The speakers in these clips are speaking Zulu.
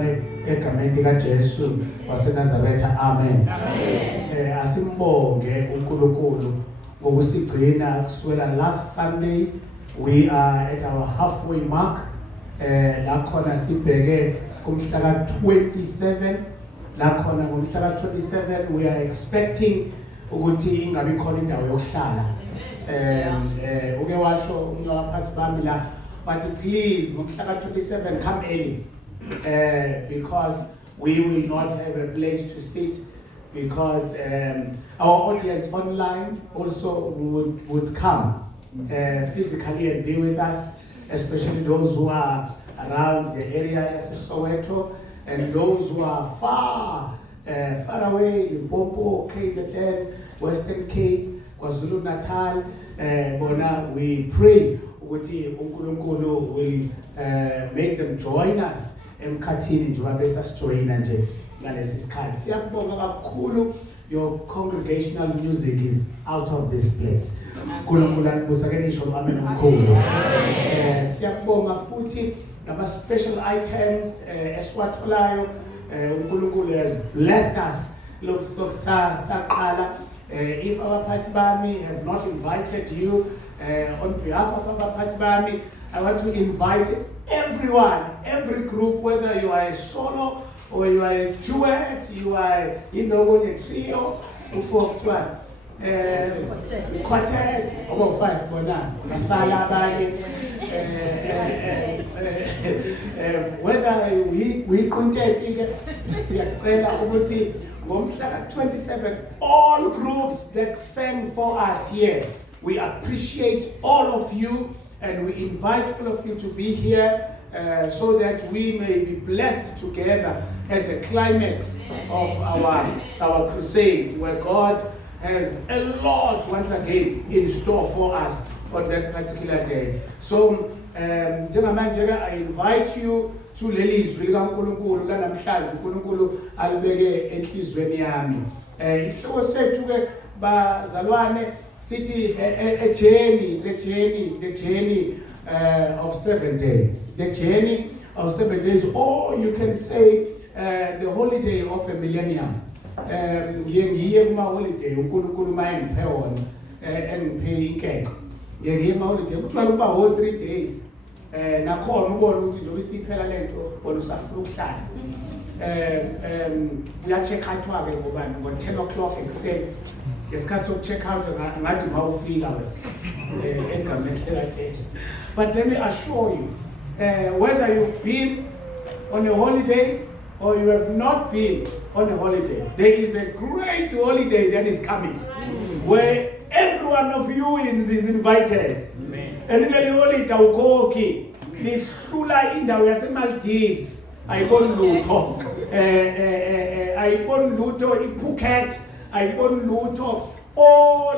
ubudlelwane egameni lika Jesu waseNazaretha. Amen. Asimbonge uNkulunkulu ngokusigcina kusukela last Sunday. We are at our halfway mark. La khona sibheke kumhla ka 27. La khona ngomhla ka 27 we are expecting ukuthi ingabe khona indawo yokuhlala. Uke washo umnyabaphathi bami la, but please ngomhla ka 27 come early, because we will not have a place to sit, because our audience online also would come physically and be with us, especially those who are around the area of Soweto and those who are far away, Limpopo, KZN, Western Cape, KwaZulu Natal. Bona, we pray ukuthi uNkulunkulu will make them join us emkhathini njengoba besasijoyina nje ngalesi sikhathi. Siyabonga kakhulu. Your congregational music is out of this place. UNkulunkulu anibusake nisho amen omkhulu. Siyabonga futhi ngama special items eswatholayo. uNkulunkulu has blessed us. Lokusaqala. If our party bami have not invited you, on behalf of our party bami, I want to invite everyone, every group, whether you are a solo or you are a duet, you are a trio, quartet, about 5 bona, whether we contact siyacela ukuthi ngomhla 27 all groups that sang for us here, we appreciate all of you and we invite all of you to be here so that we may be blessed together at the climax of our crusade, where God has a lot once again in store for us on that particular day. So I invite you to lelizwi likaNkulunkulu lanamhlanje uNkulunkulu alibeke enhlizweni yami. Isihloko sethu ke bazalwane sithi the journey of 7 days. The journey of 7 days, or you can say the holiday of a millennium. Ngiye kuma holiday uNkulunkulu mayengiphe wona engiphe inkece. Ngiye kuma holiday kuthiwa kuba whole 3 days. Nakhona ubona ukuthi nje isiphela lento wona usafuna ukuhlala. Uya-check out ke ngobani ngo 10 o'clock ekseni. Ngesikhathi soku-check out ngathi mawufika wena egameni likaJesu. But let me assure you, whether you've been on a holiday or you have not been on a holiday, there is a great holiday that is coming, where every one of you is invited. And in the holiday awukhokhi, lihlula indawo yaseMaldives, ayiboni lutho, ayiboni lutho iPhuket, ayiboni lutho. All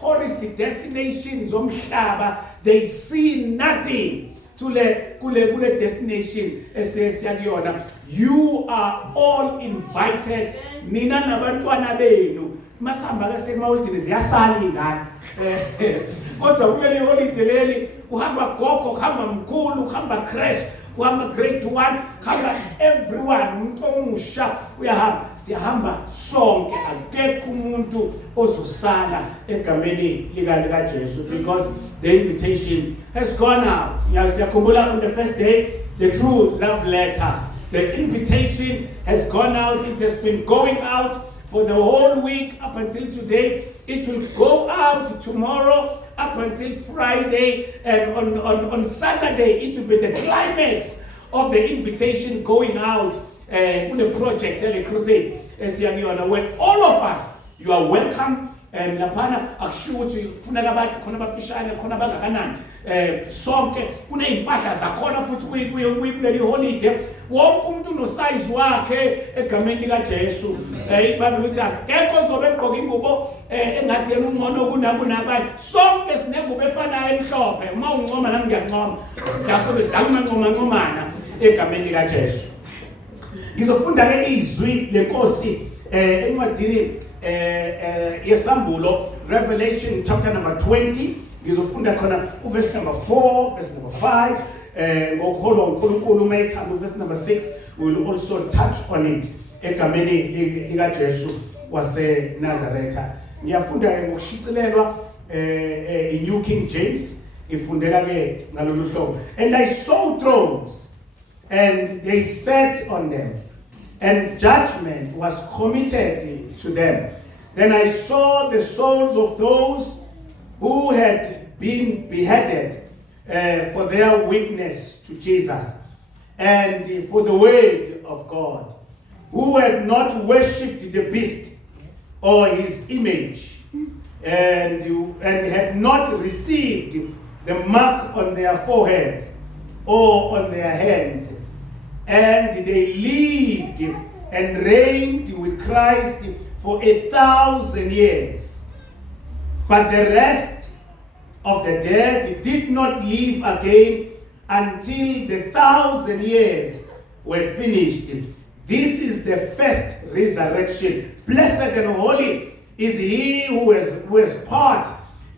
tourist destinations omhlaba, they see nothing to kule destination esiyakuyona. You are all invited. Nina nabantwana benu masihamba ke semawulidini ziyasala ingane. Kodwa kuleli holiday leli uhamba gogo, uhamba mkhulu, uhamba crash, uhamba grade 1, uhamba everyone, umuntu omusha uyahamba. Siyahamba sonke, akekho umuntu ozosala egameni lika Jesu, because the invitation has gone out. Siyakhumbula on the first day, the true love letter. The invitation has gone out. It has been going out for the whole week up until today. It will go out tomorrow up until Friday, and on Saturday it will be the climax of the invitation going out with the project and the crusade. When all of us, you are welcome. And lapana akushiwo ukuthi kufuneka abantu khona abafishane khona abangakanani sonke kuney'mpahla zakhona futhi kuleli holiday. Wonke umuntu unosize wakhe egameni likaJesu. Ibhayibheli lithi akekho ozobe egqoka ingubo engathi yena ungcono kunabanye. Sonke sinengubo efanayo emhlophe. Uma ungincoma nami ngiyancoma. Siyasobe sidlala umancomancomana egameni likaJesu. Ngizofunda ke izwi lenkosi encwadini yesambulo, Revelation chapter number 20. Ngizofunda khona verse number 4, verse number 5, ngokuholwa uNkulunkulu mayithanda verse number 6 we will also touch on it egameni likaJesu waseNazaretha. Ngiyafunda ke ngokushicilelwa New King James ifundeka ke ngalolu hlobo. And I saw thrones and they sat on them and judgment was committed to them. Then I saw the souls of those who had been beheaded for their witness to Jesus and for the word of God, who had not worshipped the beast or his image, and had not received the mark on their foreheads or on their hands. And they lived and reigned with Christ for 1,000 years. But the rest of the dead did not live again until the 1,000 years were finished. This is the first resurrection. Blessed and holy is he who has part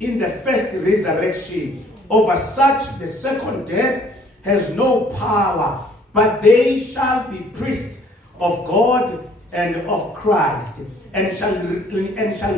in the first resurrection. Over such the second death has no power, but they shall be priests of God and of Christ, and shall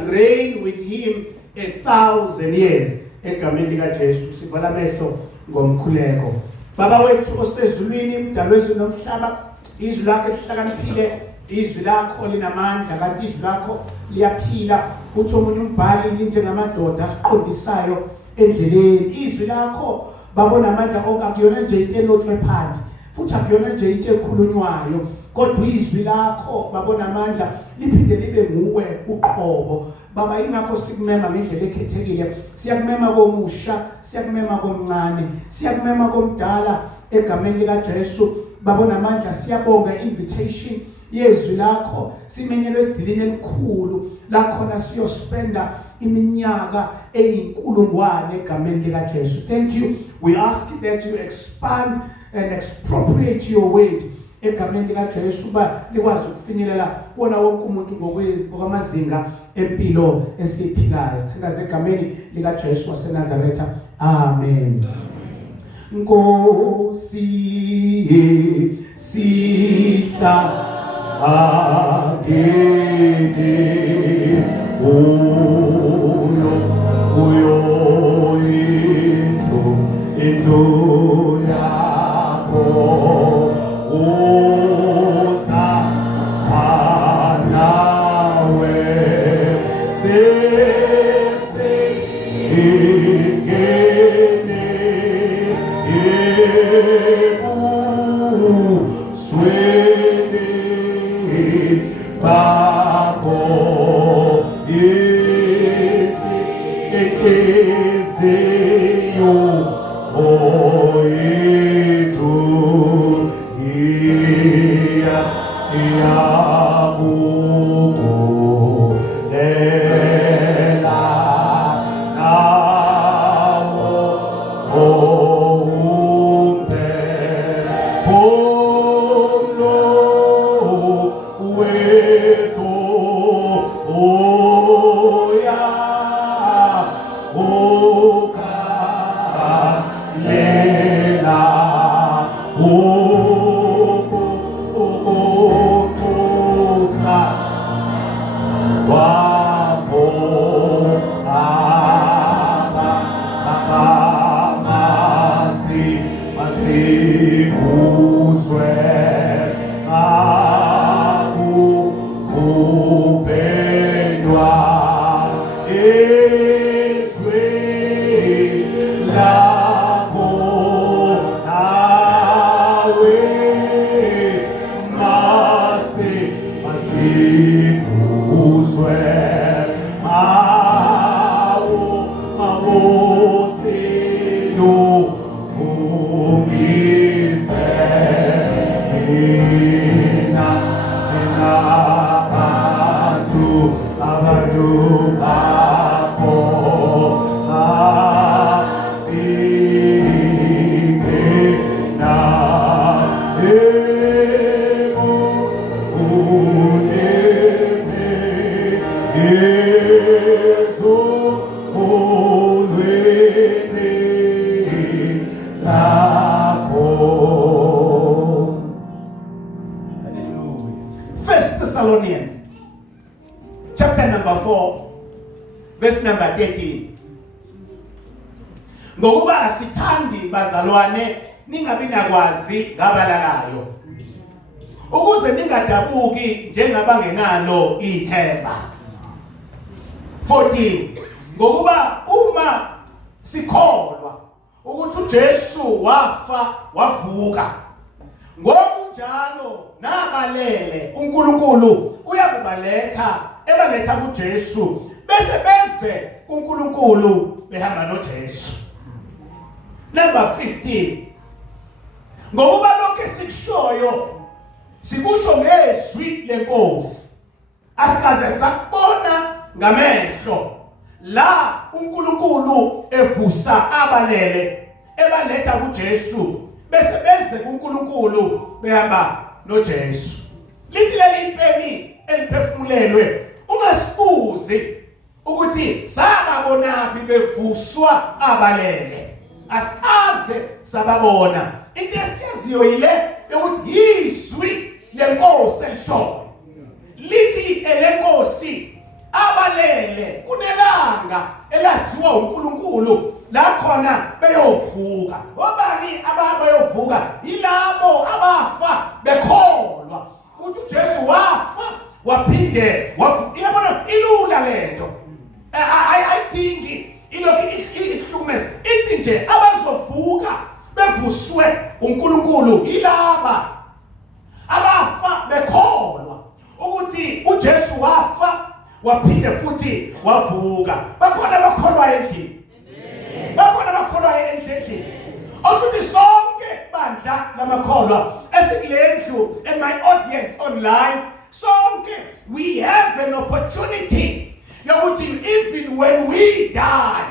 reign with him 1,000 years. Egameni likaJesu sivala amehlo ngomkhuleko. Baba wethu osezulwini, mdali wezulu nomhlaba, izwi lakho lihlakaniphile, izwi lakho linamandla, kanti izwi lakho liyaphila. Uthi omunye umbhali linjengamadoda asiqondisayo endleleni. Izwi lakho babona amandla onke, akuyona nje into elotshwe phansi, futhi akuyona nje into ekhulunywayo, kodwa izwi lakho babona amandla liphinde libe nguwe uqobo. Baba, ingakho sikumema ngendlela ekhethekile. Siyakumema komusha, siyakumema komncane, siyakumema komdala egameni likaJesu. Babona amandla, siyabonga invitation yezwi lakho, simenyelwe edilini elikhulu lakhona siyospenda iminyaka eyinkulungwane egameni likaJesu. Thank you. We ask that you expand and expropriate your word egameni likaJesu ba likwazi ukufinyelela kuona wonke umuntu ngokwamazinga empilo esiphilayo. Sicela egameni likaJesu waseNazaretha. Amen. Nkosi sihla agene uyo indlu yakho uza nawe sese ingene ebusweni bakho inhliziyo oyethu iyakubulela nawo umphefumulo wethu uyakukalela ukutusa kwakho masikuzwe xa kuphendwa izwi lakho nawe masikuzwe mawosino umise thina abantu bakho xa singena Yesu olweni lakho Thessalonians chapter number 4 verse number 13. Ngokuba asithandi bazalwane ningabi nakwazi ngabalalayo ukuze ningadabuki njengabangenalo ithemba. 14. Ngokuba uma sikholwa ukuthi uJesu wafa wavuka, ngokunjalo nabalele uNkulunkulu uyakubaletha ebaletha kuJesu bese uNkulunkulu behamba noJesu. Number 15. Ngokuba lokho sikushoyo sikusho ngezwi lenkosi, asikaze sakubona ngamehlo la uNkulunkulu evusa abalele ebaletha kuJesu bese kuNkulunkulu behamba noJesu. Lithi leli ipeni eliphefumulelwe ungasibuzi ukuthi sababonaphi bevuswa abalele, asikaze sababona. Into esiyaziyo yile ukuthi yizwi lenkosi elishoyo. Lithi elenkosi abalele kunelanga elaziwa uNkulunkulu la khona beyovuka. Obani abayovuka? Yilabo abafa bekholwa ukuthi uJesu wafa waphinde wavuka. Yabona ilula lento. Ayidingi ilokhu ihlukumeza. Ithi nje abazovuka bevuswe uNkulunkulu yilaba abafa bekholwa ukuthi uJesu wafa waphinde futhi wavuka. Bakhona bakholwa endlini. Bakhona bakholwa endlini. Awusuthi sonke bandla lamakholwa esikulendlu and my audience online, sonke we have an opportunity yokuthi even when we die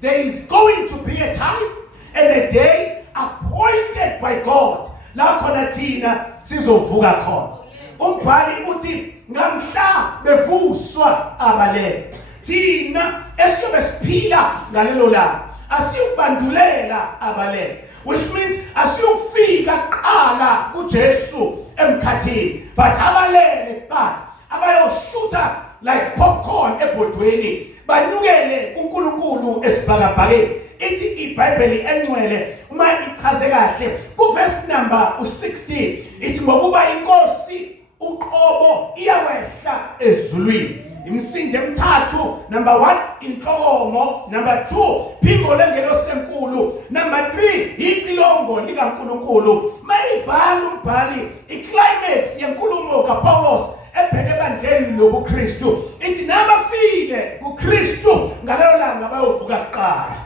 there is going to be a time and a day appointed by God la khona thina sizovuka khona. Umbhali uthi ngamhla bevuswa abalele, thina esiyobe siphila ngalelo langa asiyubandulela abalele, which means asiyufika kuqala kuJesu emkhathini, but abalele kuqala abayoshutha like popcorn ebhodweni banyukele uNkulunkulu esibhakabhakeni. Ithi iBhayibheli engcwele uma ichaze kahle ku verse number 16 ithi ngokuba inkosi uqobo iyawehla ezulwini, imisindo emithathu, number 1 inhlokomo, number 2 phimbo lengelo senkulu, number 3 icilongo likaNkulunkulu. Mayivala umbhali iclimax yenkulumo kaPaulos ebheke ebandleni lobuKristu ithi nabafile kuKristu ngalelo langa bayovuka kuqala.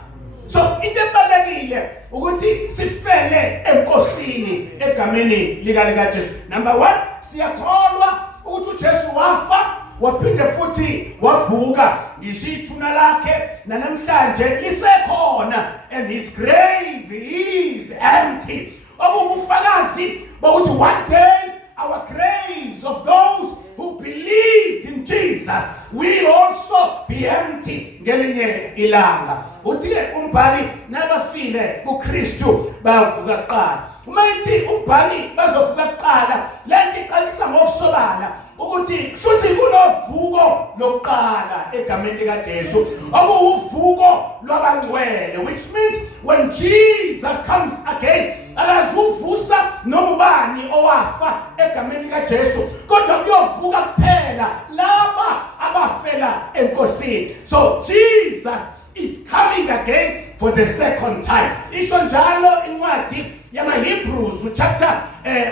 So into ebalekile ukuthi sifele enkosini egameni lika Jesu. Number 1 siyakholwa ukuthi uJesu wafa waphinde futhi wavuka, ngisho ithuna lakhe namhlanje lisekhona and his grave is empty. Obufakazi bokuthi one day our graves of those who believed in Jesus will also be empty ngelinye ilanga. Uthi umbhali nabafile kuKristu bavuka kuqala. Uma ithi umbhali bazovuka kuqala, lento iqalisa ngokusobala ukuthi kushuthi kunovuko lokuqala egameni likaJesu, okuwuvuko lwabangcwele, which means when Jesus comes again akazuvusa noma ubani owafa egameni likaJesu, kodwa kuyovuka kuphela laba abafela enkosini. So Jesus is coming again for the second time. Isho njalo incwadi yamaHebrews chapter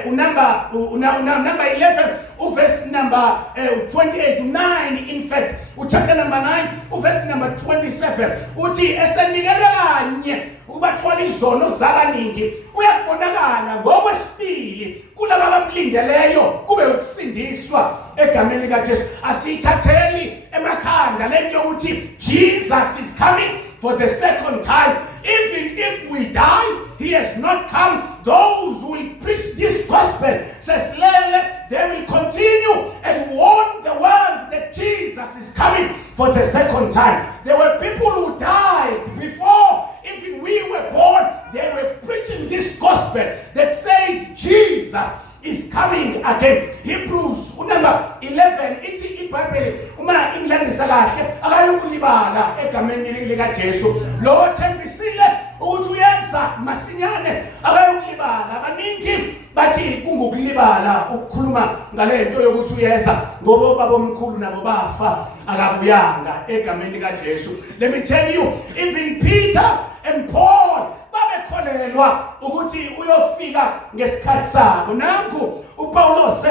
number 11 verse number 28 9, in fact chapter number 9 verse number 27 uthi esenikele kanye ukubathwala izono zabaningi uyabonakala ngokwesibili kulabo abamlindeleyo kube ukusindiswa egameni likaJesu. Asithatheli emakhanda lento yokuthi Jesus is coming for the second time. Even if we die, he has not come. Those who will preach this gospel, says Lele, they will continue and warn the world that Jesus is coming for the second time. There were people who died before even we were born. They were preaching this gospel that says Jesus is is coming again. Hebrews number 11 ithi iBhayibheli uma inglandisa kahle akayokulibala egameni lika Jesu lo thembisile ukuthi uyeza masinyane akayokulibala. Abaningi bathi kungokulibala ukukhuluma ngalento yokuthi uyeza ngoba babomkhulu nabo bafa akabuyanga egameni lika Jesu. Let me tell you, even Peter and Paul babekholelwa ukuthi uyofika ngesikhathi sabo. Nanku uPaulos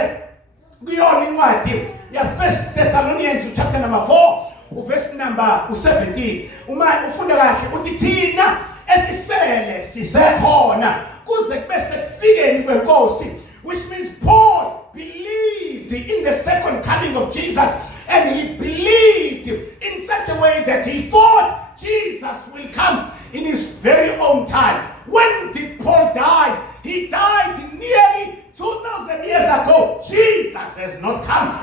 kuyona incwadi ya 1 Thessalonians chapter number 4 verse number 17 uma ufunda kahle uthi thina esisele sisekhona kuze kube sekufikeni kwenkosi, which means Paul believed in the second coming of Jesus, and he believed in such a way that he thought Jesus will come in his very own time. When did Paul die? He died nearly 2,000 years ago. Jesus has not come.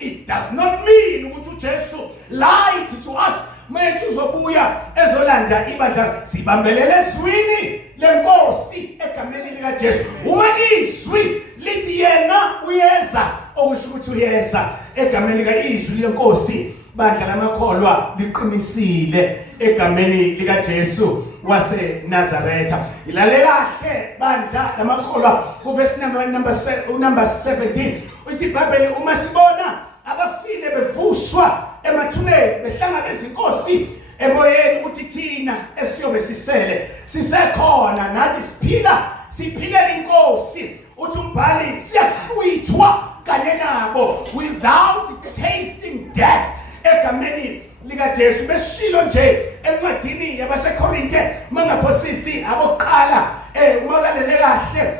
It does not mean ukuthi Jesu lied to us. Manje uzobuya ezolanda ibandla sibambelele eswini lenkosi egameni lika Jesu. Uma izwi lithi yena uyeza, okusho ukuthi uyeza egameni lika izwi lenkosi, bandla lamakholwa liqinisile egameni lika Jesu wase Nazaretha. Ilale kahle bandla lamakholwa ku verse number 17 uthi iBhayibheli uma sibona abafile bevuswa emathuneni behlangabeza inkosi emoyeni uthi thina esiyobe sisele sisekhona nathi siphilela inkosi. Uthi umbhali siyahlwithwa kanye nabo without tasting death egameni lika Jesu. Besishilo nje encwadini yabaseKorinte mangaphosisi abokuqala uma ulandele kahle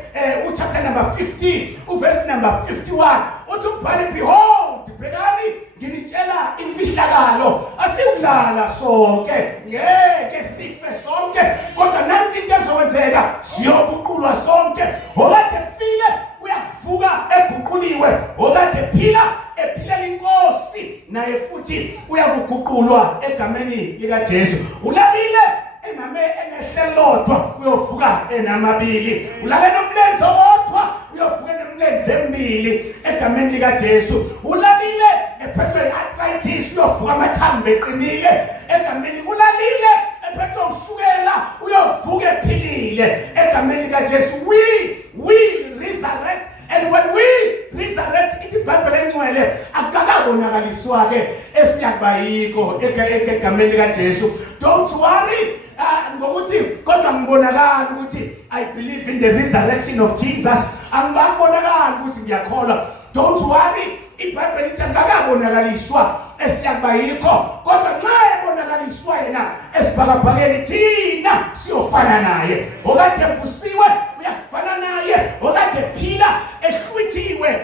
uchapter number 15 uverse number 51 uthi umbhali, behold, bhekani nginitshela imfihlakalo, asikulala sonke, ngeke sife sonke, kodwa nansi into ezokwenzeka, siyoguqulwa sonke. Okade file uyakuvuka eguquliwe, okade phila ephilela inkosi naye futhi uyakuguqulwa egameni lika Jesu. Ulabile enehle lodwa uyovuka enamabili, ulale nomlenze wodwa uyovuka nemlenze emibili egameni lika Jesu. Ulalile ephethwe arthritis uyovuka amathambo eqinile egameni. Ulalile ephethwe ushukela uyovuka ephilile egameni lika Jesu. We will resurrect, and when we resurrect, ithi iBhayibheli engcwele akakabonakaliswa ke esiyakubayiko egameni lika Jesu. Don't worry ngokuthi kodwa ngibonakala ukuthi I believe in the resurrection of Jesus, angibonakala ukuthi ngiyakholwa. Don't worry, iBhayibheli ithi akakabonakaliswa esiyakubayiko, kodwa nxa ebonakaliswa yena esibhakabhakeni thina siyofana naye. Okade evusiwe uyafana naye, okade phila ehlwithiwe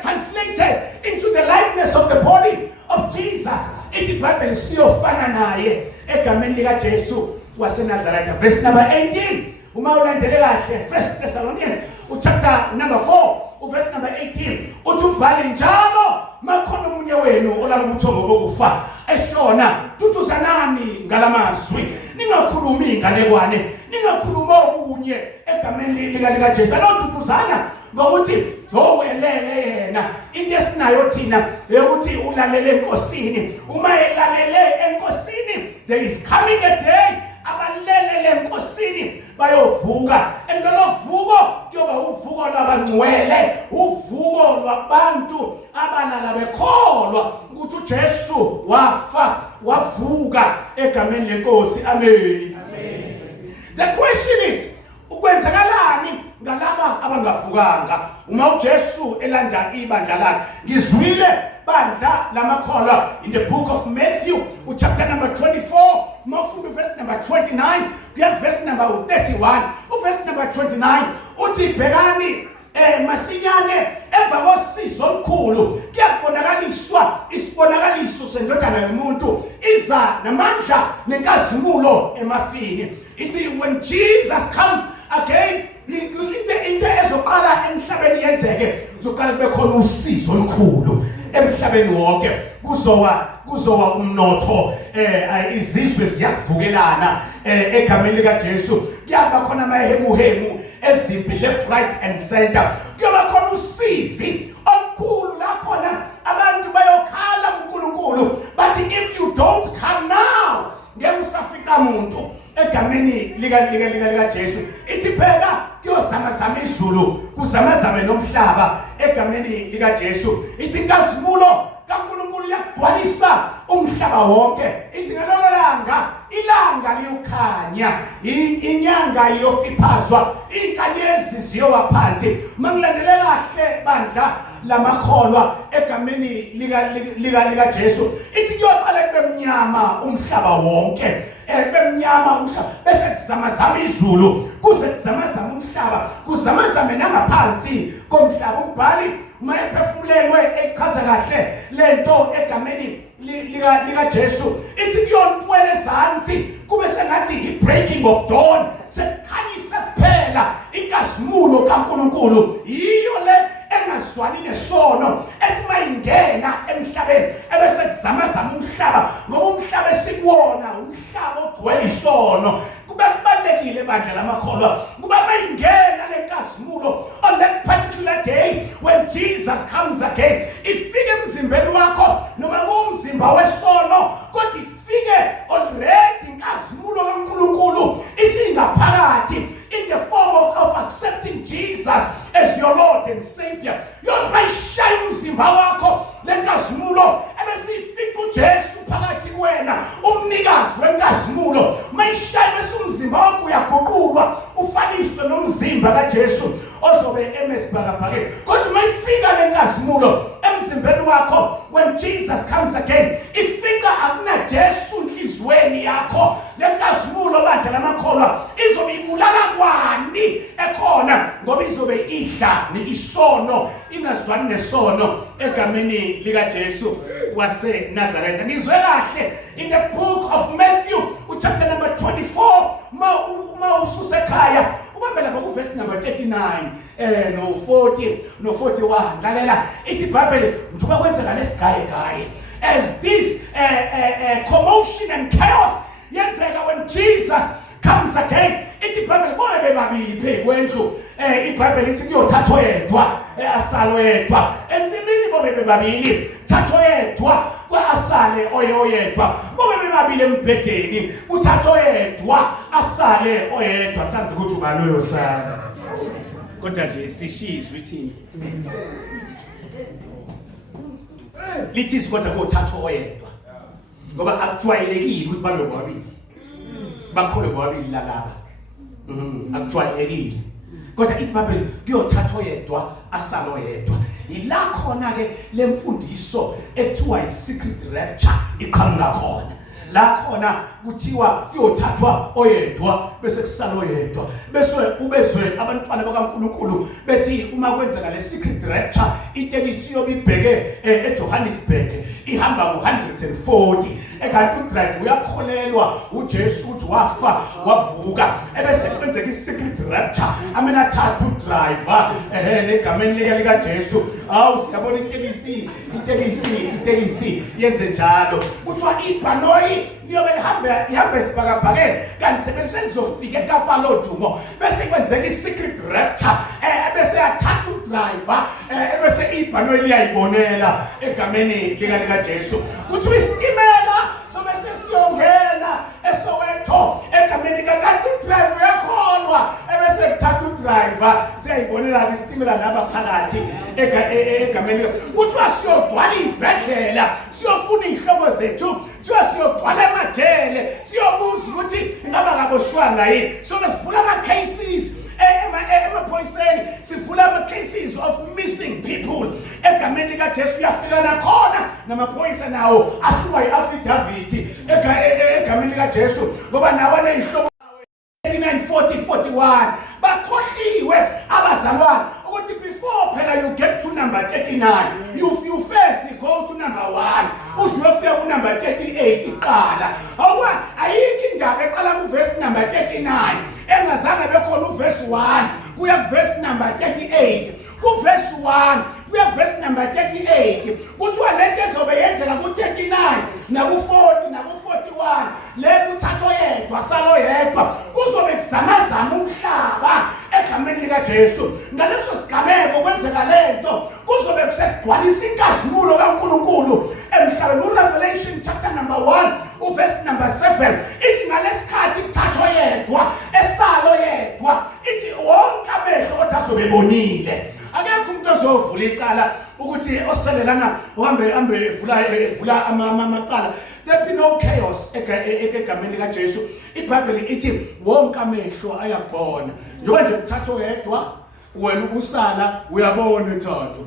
translated into the likeness of the body of Jesus. Ithi iBhayibheli siyofana naye egameni lika Jesu wase Nazaretha. Verse number 18 uma ulandele kahle 1 Thessalonians chapter number 4 verse number 18 uthi ubhale njalo makhona umunye wenu olala ubuthongo bokufa eshona tuthuzanani ngalamazwi, ningakhulumi inganekwane, ningakhuluma okunye egameni lika Jesu. Lotuthuzana ngokuthi lo elele yena into esinayo thina ukuthi ulalele enkosini. Uma elalele enkosini, there is coming a day abalele lenkosini bayovuka, and lolo vuko kuyoba uvuko lwabangcwele, uvuko lwabantu abalala bekholwa ukuthi uJesu wafa wavuka egameni lenkosi. Amen. The question is, ukwenzakalani ngalaba abangavukanga uma uJesu elanda ibandla lakhe? Ngizwile bandla lamakholwa in the book of Matthew chapter number 24 mafunda verse number 29 kuya verse number 31. Verse number 29 uthi bhekani masinyane emva kosizo olukhulu kuyabonakaliswa isibonakaliso sendodana yomuntu iza namandla nenkazimulo emafini. Ithi when Jesus comes again, into ezoqala emhlabeni yenzeke, zoqala kube khona usizo olukhulu emhlabeni wonke kuzowa umnotho izizwe ziyakuvukelana egameni lika Jesu kuyaba khona amahemuhemu ezimpi left right and center kuyoba khona usizi okukhulu la khona abantu bayokhala kuNkulunkulu but if you don't come now ngeke usafika umuntu egameni lika Jesu ithi phela kuyozama izulu kuzamazame nomhlaba egameni lika Jesu ithi inkazimulo kaNkulunkulu yagcwalisa umhlaba wonke ithi ngalolo ilanga liyokhanya inyanga iyofiphazwa inkanyezi ziyowa phansi mangilandele kahle bandla lamakholwa egameni lika Jesu ithi kuyoqala kube mnyama umhlaba wonke bemnyama umhlaba bese kuzamazama izulu kuze kuzamazama umhlaba kuzamazame nangaphansi komhlaba umbhali mayephefumulelwe echaza kahle lento egameni lika Jesu ithi kuyontwele ezansi kube sengathi i-breaking of dawn sekukhanyisa kuphela inkazimulo kaNkulunkulu yiyo le engazwani nesono ethi mayingena emhlabeni ebese kuzamazama umhlaba ngoba umhlaba esikuwona umhlaba ogcwele isono kube kubalekile bandla lamakholwa kuba mayingena lenkazimulo on that particular day when Jesus comes again ifike emzimbeni wakho noma kumzimba wesono kodwa ifike already inkazimulo kaNkulunkulu isingaphakathi in the form of accepting Jesus as your Lord and Savior yobayishaya umzimba wakho lenkazimulo ebese ifika uJesu phakathi kuwena umnikazi wenkazimulo mayishaya bese umzimba wakho uyaguqulwa ufaniswe nomzimba kaJesu ozobe emesibhakabhakeni kodwa mayifika lenkazimulo emzimbeni wakho when Jesus comes again ifika akuna Jesu enhlizweni yakho lenkazimulo bandla lamakholwa izobe ibulala kwani ekhona ngoba izobe idla isono ingazwani nesono egameni lika Jesu wase Nazareth ngizwe kahle in the book of Matthew chapter number 24 ma ususekhaya ubambela ku-verse number 39 no 40 no 41 lalela ithi iBhayibheli njengoba kwenzeka lesigaye as this commotion and chaos yenzeka when Jesus comes again ithi iBhayibheli bona bebabili phe kwendlu iBhayibheli ithi kuyothathwa yedwa asale yedwa ensimini bobe bebabili thathwa yedwa asale oyedwa bobe bebabili embhedeni uthathwa yedwa asale oyedwa sazi ukuthi ubani uyosala kodwa nje sishizwe ithini lithi kodwa kuyothathwa oyedwa ngoba akujwayelekile ukuthi babe bobabili bakhole bobabili lalaba akujwayelekile kodwa ithi iBhayibheli kuyothathwa yedwa asalo yedwa ila khona ke lemfundiso ethiwa i-secret rapture iqhamuka khona la khona kuthiwa kuyothathwa oyedwa bese kusala oyedwa bese ubezwe abantwana bakaNkulunkulu bethi uma kwenzeka le secret rapture itekisi yobibheke eJohannesburg ihamba ku140 ekanti udrive uyakholelwa uJesu ukuthi wafa wavuka ebese kwenzeka i-secret rapture amena thathu driver legameni lika Jesu awu siyabona itekisi yenze njalo kuthiwa ibhanoyi liyobe lihambe esibhakabhakeni kanti sebesenzofika eKapa lodumo bese kwenzeka i-secret rapture bese yathatha udriver bese ibhanoyi liyayibonela egameni lika Jesu kuthiwa isitimela sobe sesiyongena eSoweto egameni lika kanti udriver yakholwa bese kuthatha udriver siyayibonela isitimela naba phakathi egameni kuthiwa siyodwala ibhedlela siyofuna ihlobo zethu siyodwala amajele siyobuza ukuthi ingaba ngaboshwanga yini sobe sivula ama-cases emaphoyiseni sivula ama-cases of missing people egameni lika Jesu uyafika nakhona namaphoyisa nawo ahlulwa i-affidavit egameni lika Jesu ngoba nawo neyihlobo 39-40-41 bakhohliwe abazalwane ukuthi before phela you get to number 39 you first go to number 1 uzuyofika ku number 38 iqala awuba ayikho indaba eqala ku verse number 39 engazange bekhona uverse 1 kuya ku verse number 38 ku verse 1 kuya verse number 38 kuthiwa lento ezobe yenzeka ku-39 naku-40 naku-41 le kuthathwa yedwa salo yedwa kuzobe kuzamazama umhlaba egameni likaJesu. Ngaleso sigameko kwenzeka lento kuzobe kusekugcwalisa inkazimulo kaNkulunkulu emhlabeni. uRevelation chapter number 1 verse number 7 ithi ngalesikhathi kuthathwa yedwa esalo yedwa ithi wonke amehlo kodwa azobe ebonile. Akekho umuntu ozovula icala ukuthi oselelana uhambe evula amacala. There be no chaos egameni likaJesu. iBhayibheli ithi wonke amehlo ayakubona. Njengoba nje kuthathwa yedwa wena ubusala uyabona ethathu.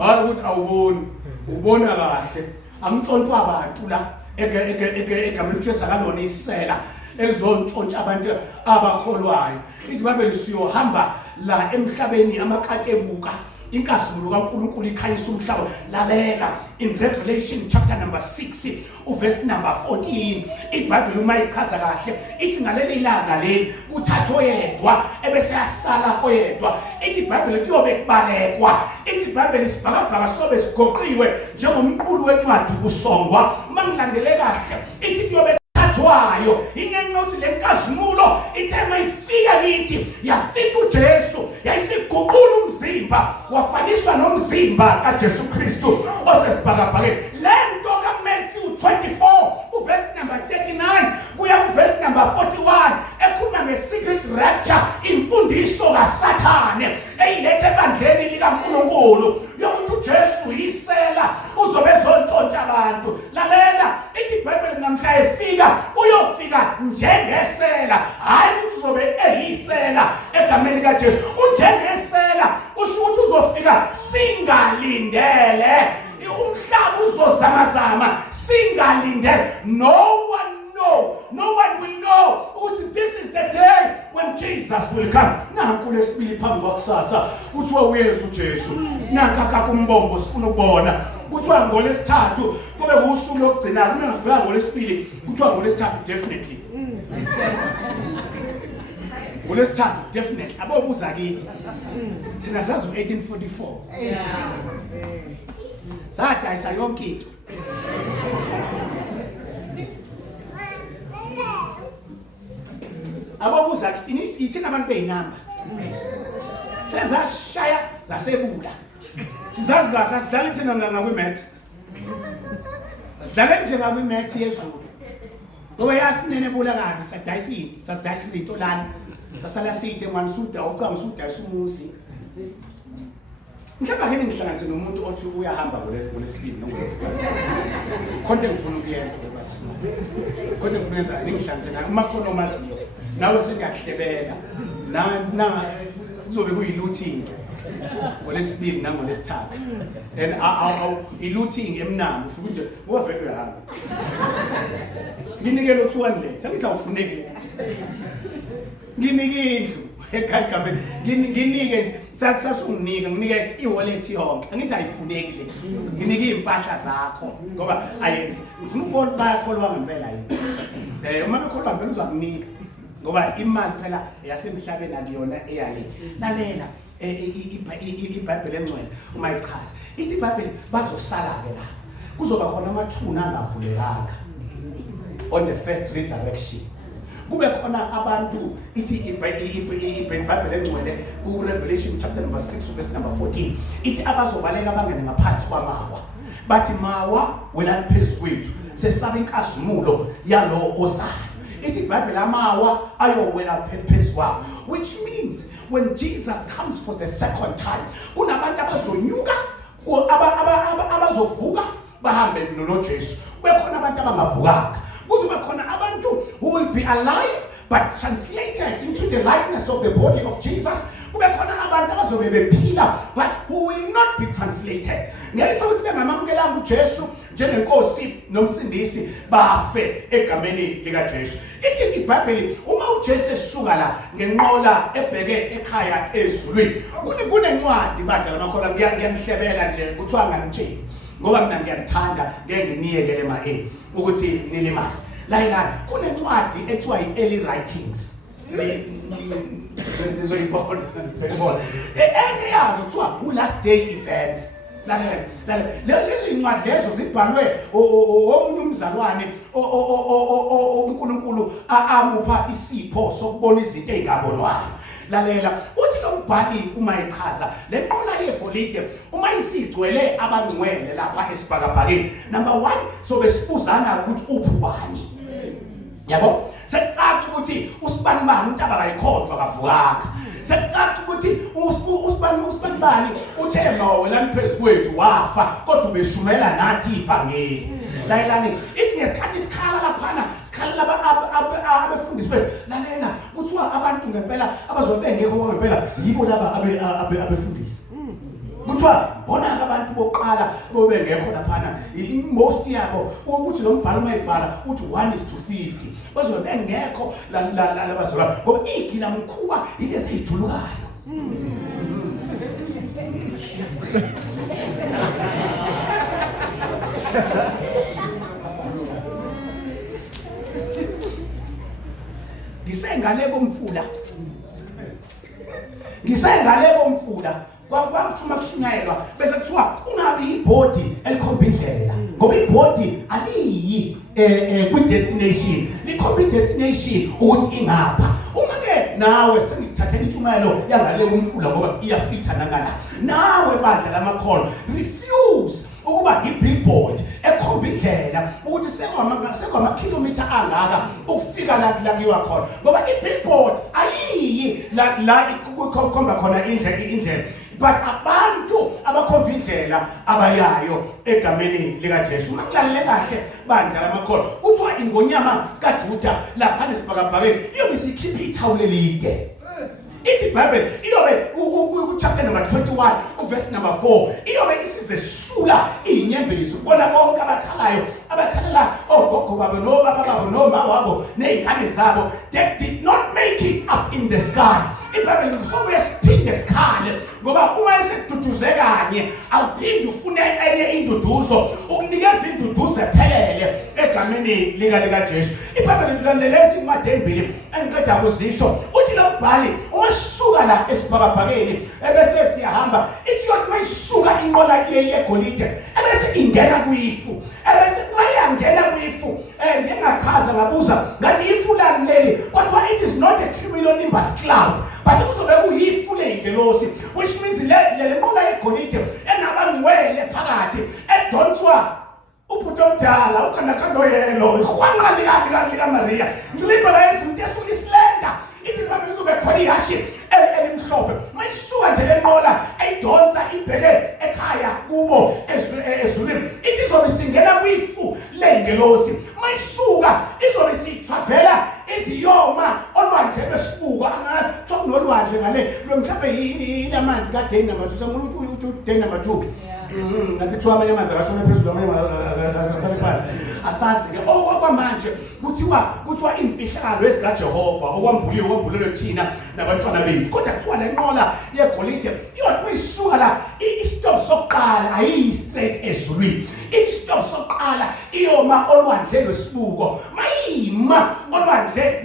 Hayi ukuthi awuboni, ubona kahle. Amthontshwa abantu la egameni likaJesu akalona isela elizontshontsha abantu abakholwayo. iBhayibheli siyohamba la emhlabeni amakatebuka inkazimulo kaNkulunkulu ikhanyisa umhlaba. Lalela in Revelation chapter number 6 verse number 14 iBhayibheli uma ichaza kahle ithi ngaleli ilanga leli kuthathwa yedwa ebese yasala oyedwa. ithi iBhayibheli kuyobe kubalekwa. ithi iBhayibheli sibhakabhaka sobe sigoqiwe njengomqulu wencwadi kusongwa. Uma ngilandele kahle ithi kuyobe wayo ingenxa ukuthi lenkazimulo ithe mayifika kithi yafika uJesu yayisiguqula umzimba wafaniswa nomzimba kaJesu Kristu osesibhakabhakeni. Lento kaMatthew 24 verse number 39 kuya verse number 41 ekhuluma nge-secret rapture, imfundiso kaSathane eyilethe ebandleni likaNkulunkulu yokuthi uJesu yisela uzobe ezontshontsha abantu. Lalela ithi iBhayibheli namhla efika uyofika njengesela, hayi ukuthi uzobe eyisela egameni likaJesu. Unjengesela usho ukuthi uzofika singalindele, umhlaba uzozamazama singalindele. No one will know ukuthi this is the day when Jesus will come. Nanku lesibili phambi kwakusasa kuthiwa uyeza uJesu. Nanka kakumbombo sifuna ukubona kuthiwa ngolesithathu kube kusuku lokugcina kuma ngafika ngolesibili kuthiwa ngolesithathu definitely. Ngolesithathu definitely abobuza kithi thina sazi 1844 sadayisa yonke into. Abobuza kithi ithina abantu beyinamba sezashaya zasebula sizazi kahle sidlala ithina ngakwi-maths sidlala nje ngakwi-maths yezulu ngoba yasinene bula kabi sadayisa izinto lana sasala side manje suda ucanga usudayisa umuzi. Mhlawumbe ngeke ngihlanganise nomuntu othi uyahamba ngolesibili nongolesithathu konke ngifuna ukuyenza kodwa ngifuna ukwenza ngihlanganise naye uma khona omaziyo nawe sengiyakuhlebela na kuzobe kuyi-looting ngolesibili nangolesithathu and i-looting emnandi ufike nje ngoba vele uyahamba nginikele u-200 angithi awufuneki nginike indlu ekhaya gameni nginike nje sasunginika nginike i-wallet yonke angithi ayifuneki le nginike iy'mpahla zakho ngoba ngifuna ukubona bayakholwa ngempela yini uma bekholwa ngempela uzakunika ngoba imali phela yasemhlabeni akuyona eyale. Lalela iBhayibheli engcwele uma ichaza ithi iBhayibheli bazosala-ke la kuzoba khona amathuna angavulekanga on the first resurrection. Kube khona abantu ithi iBhayibheli engcwele ku-Revelation chapter number 6 verse number 14 ithi abazobaleka bangene ngaphansi kwamawa bathi mawa welani phezu kwethu sesaba inkazimulo yalo ozayo. Ithi iBhayibheli amawa ayowela phezu kwawo, which means when Jesus comes for the second time kunabantu abazonyuka abazovuka bahambe noJesu. Kube khona abantu abangavukanga. Kuzobe khona abantu who will be alive but translated into the likeness of the body of Jesus. Kube khona abantu abazobe bephila but who will not be translated. Ngenxa ukuthi bengamamkelanga uJesu njengenkosi nomsindisi bafe egameni likaJesu. Ithi iBhayibheli uma uJesu esuka la ngenqola ebheke ekhaya ezulwini kunencwadi badala makhola ngiyanihlebela nje kuthiwa nganitsheli ngoba mina ngiyamthanda ngeke nginiyekele ukuthi nilimali. Layilana kunencwadi ethiwa i-early writings. Nizoyibona enye yazo kuthiwa u-last day events. lalela lezo incwadi lezo zibhalwe omunye umzalwane uNkulunkulu amupha isipho sokubona izinto ezingabonwayo. Lalela uthi lo mbhali uma echaza le nqola yegolide uma isigcwele abangcwele lapha esibhakabhakeni, number 1 sobe sibuzana ukuthi uphubani. Yabo sekucaca ukuthi usibanibani umuntu abakayikhonjwa kavukanga. Sekucaca ukuthi usibanibani uthe mawelani phezu kwethu wafa kodwa ubeshumela nathi ivangeli. Layelani ithi ngesikhathi sikhala laphana sikhala laba abefundisi bethu lalela kuthiwa abantu ngempela abazobe ngekho ngempela yibo laba abefundisi. Kuthiwa bona abantu bokuqala bobe ngekho laphana most yabo ukuthi lo mbhalo mayibhala uthi 1:50 bazobe ngekho labazola ngoba igila mkhuba ilezi ijulukayo. Ngisengale komfula kwakuthuma kushunyayelwa bese kuthiwa ungabi ibhodi elikhomba indlela ngoba ibhodi aliyi kwi-destination likhomba i-destination ukuthi ingapha. Uma-ke nawe sengikuthathela intshumayelo yangale komfula ngoba iyafitha nangala nawe bandla lamakholwa refuse ukuba i-billboard ekhomba indlela ukuthi sekwamakhilomitha angaka ukufika la kiwa khona ngoba i-billboard ayiyi la kukhomba khona indlela but abantu abakhonjwa indlela abayayo egameni lika Jesu. Makulalele kahle bandla lamakholwa kuthiwa ingonyama kaJuda lapha nesibhakabhakeni iyobe isikhipha ithawule elide. Ithi iBhayibheli iyobe chapter number 21 verse number 4 iyobe isizesula inyembezi bona bonke abakhalela ogogo babo nobaba babo noma wabo nezingane zabo, they did not make it up in the sky. iBhayibheli kusobe siphinde sikhale ngoba uma esekududuze kanye awuphinde ufune enye induduzo ukunikeza induduzo ephelele egameni lika Jesu. iBhayibheli lezi incwadi embili engiqeda kuzisho uthi lo mbhali umasuka la esibhakabhakeni ebese siyahamba ithi yothi mayisuka inqola yegolide ebese ingena kuyifu ebese mayangena kuyifu ngingachaza ngabuza ngathi ifu lani leli kwathiwa it is not a cumulonimbus cloud but kuzobe kuyifu leyingelosi, which means le nqola yegolide enabangcwele phakathi edonswa ubhuti omdala ukanakanoyelo ihwanqa lika Maria ngilimbela izinto esulisilenda ithi babe lizobe khona ihashi elimhlophe mayisuka nje lenqola ayidonsa ibheke ekhaya kubo ezulwini ithi izobe singena kwifu lengelosi mayisuka izobe sitravela iziyoma olwandle besibuko angazi kuthiwa kunolwandle ngale mhlawumbe yini amanzi kaDay number 2 samula ukuthi Day number 2 ngathi kuthiwa amanye amanzi akashona phezulu amanye asasale phansi asazi-ke okwamanje kuthiwa imfihlakalo ezikaJehova okwambulelwe thina nabantwana bethu kodwa kuthiwa le nqola yegolide iyothi mayisuka la istop sokuqala ayiyi straight ezulwini. Istop sokuqala iyoma olwandle lwesibuko mayima olwandle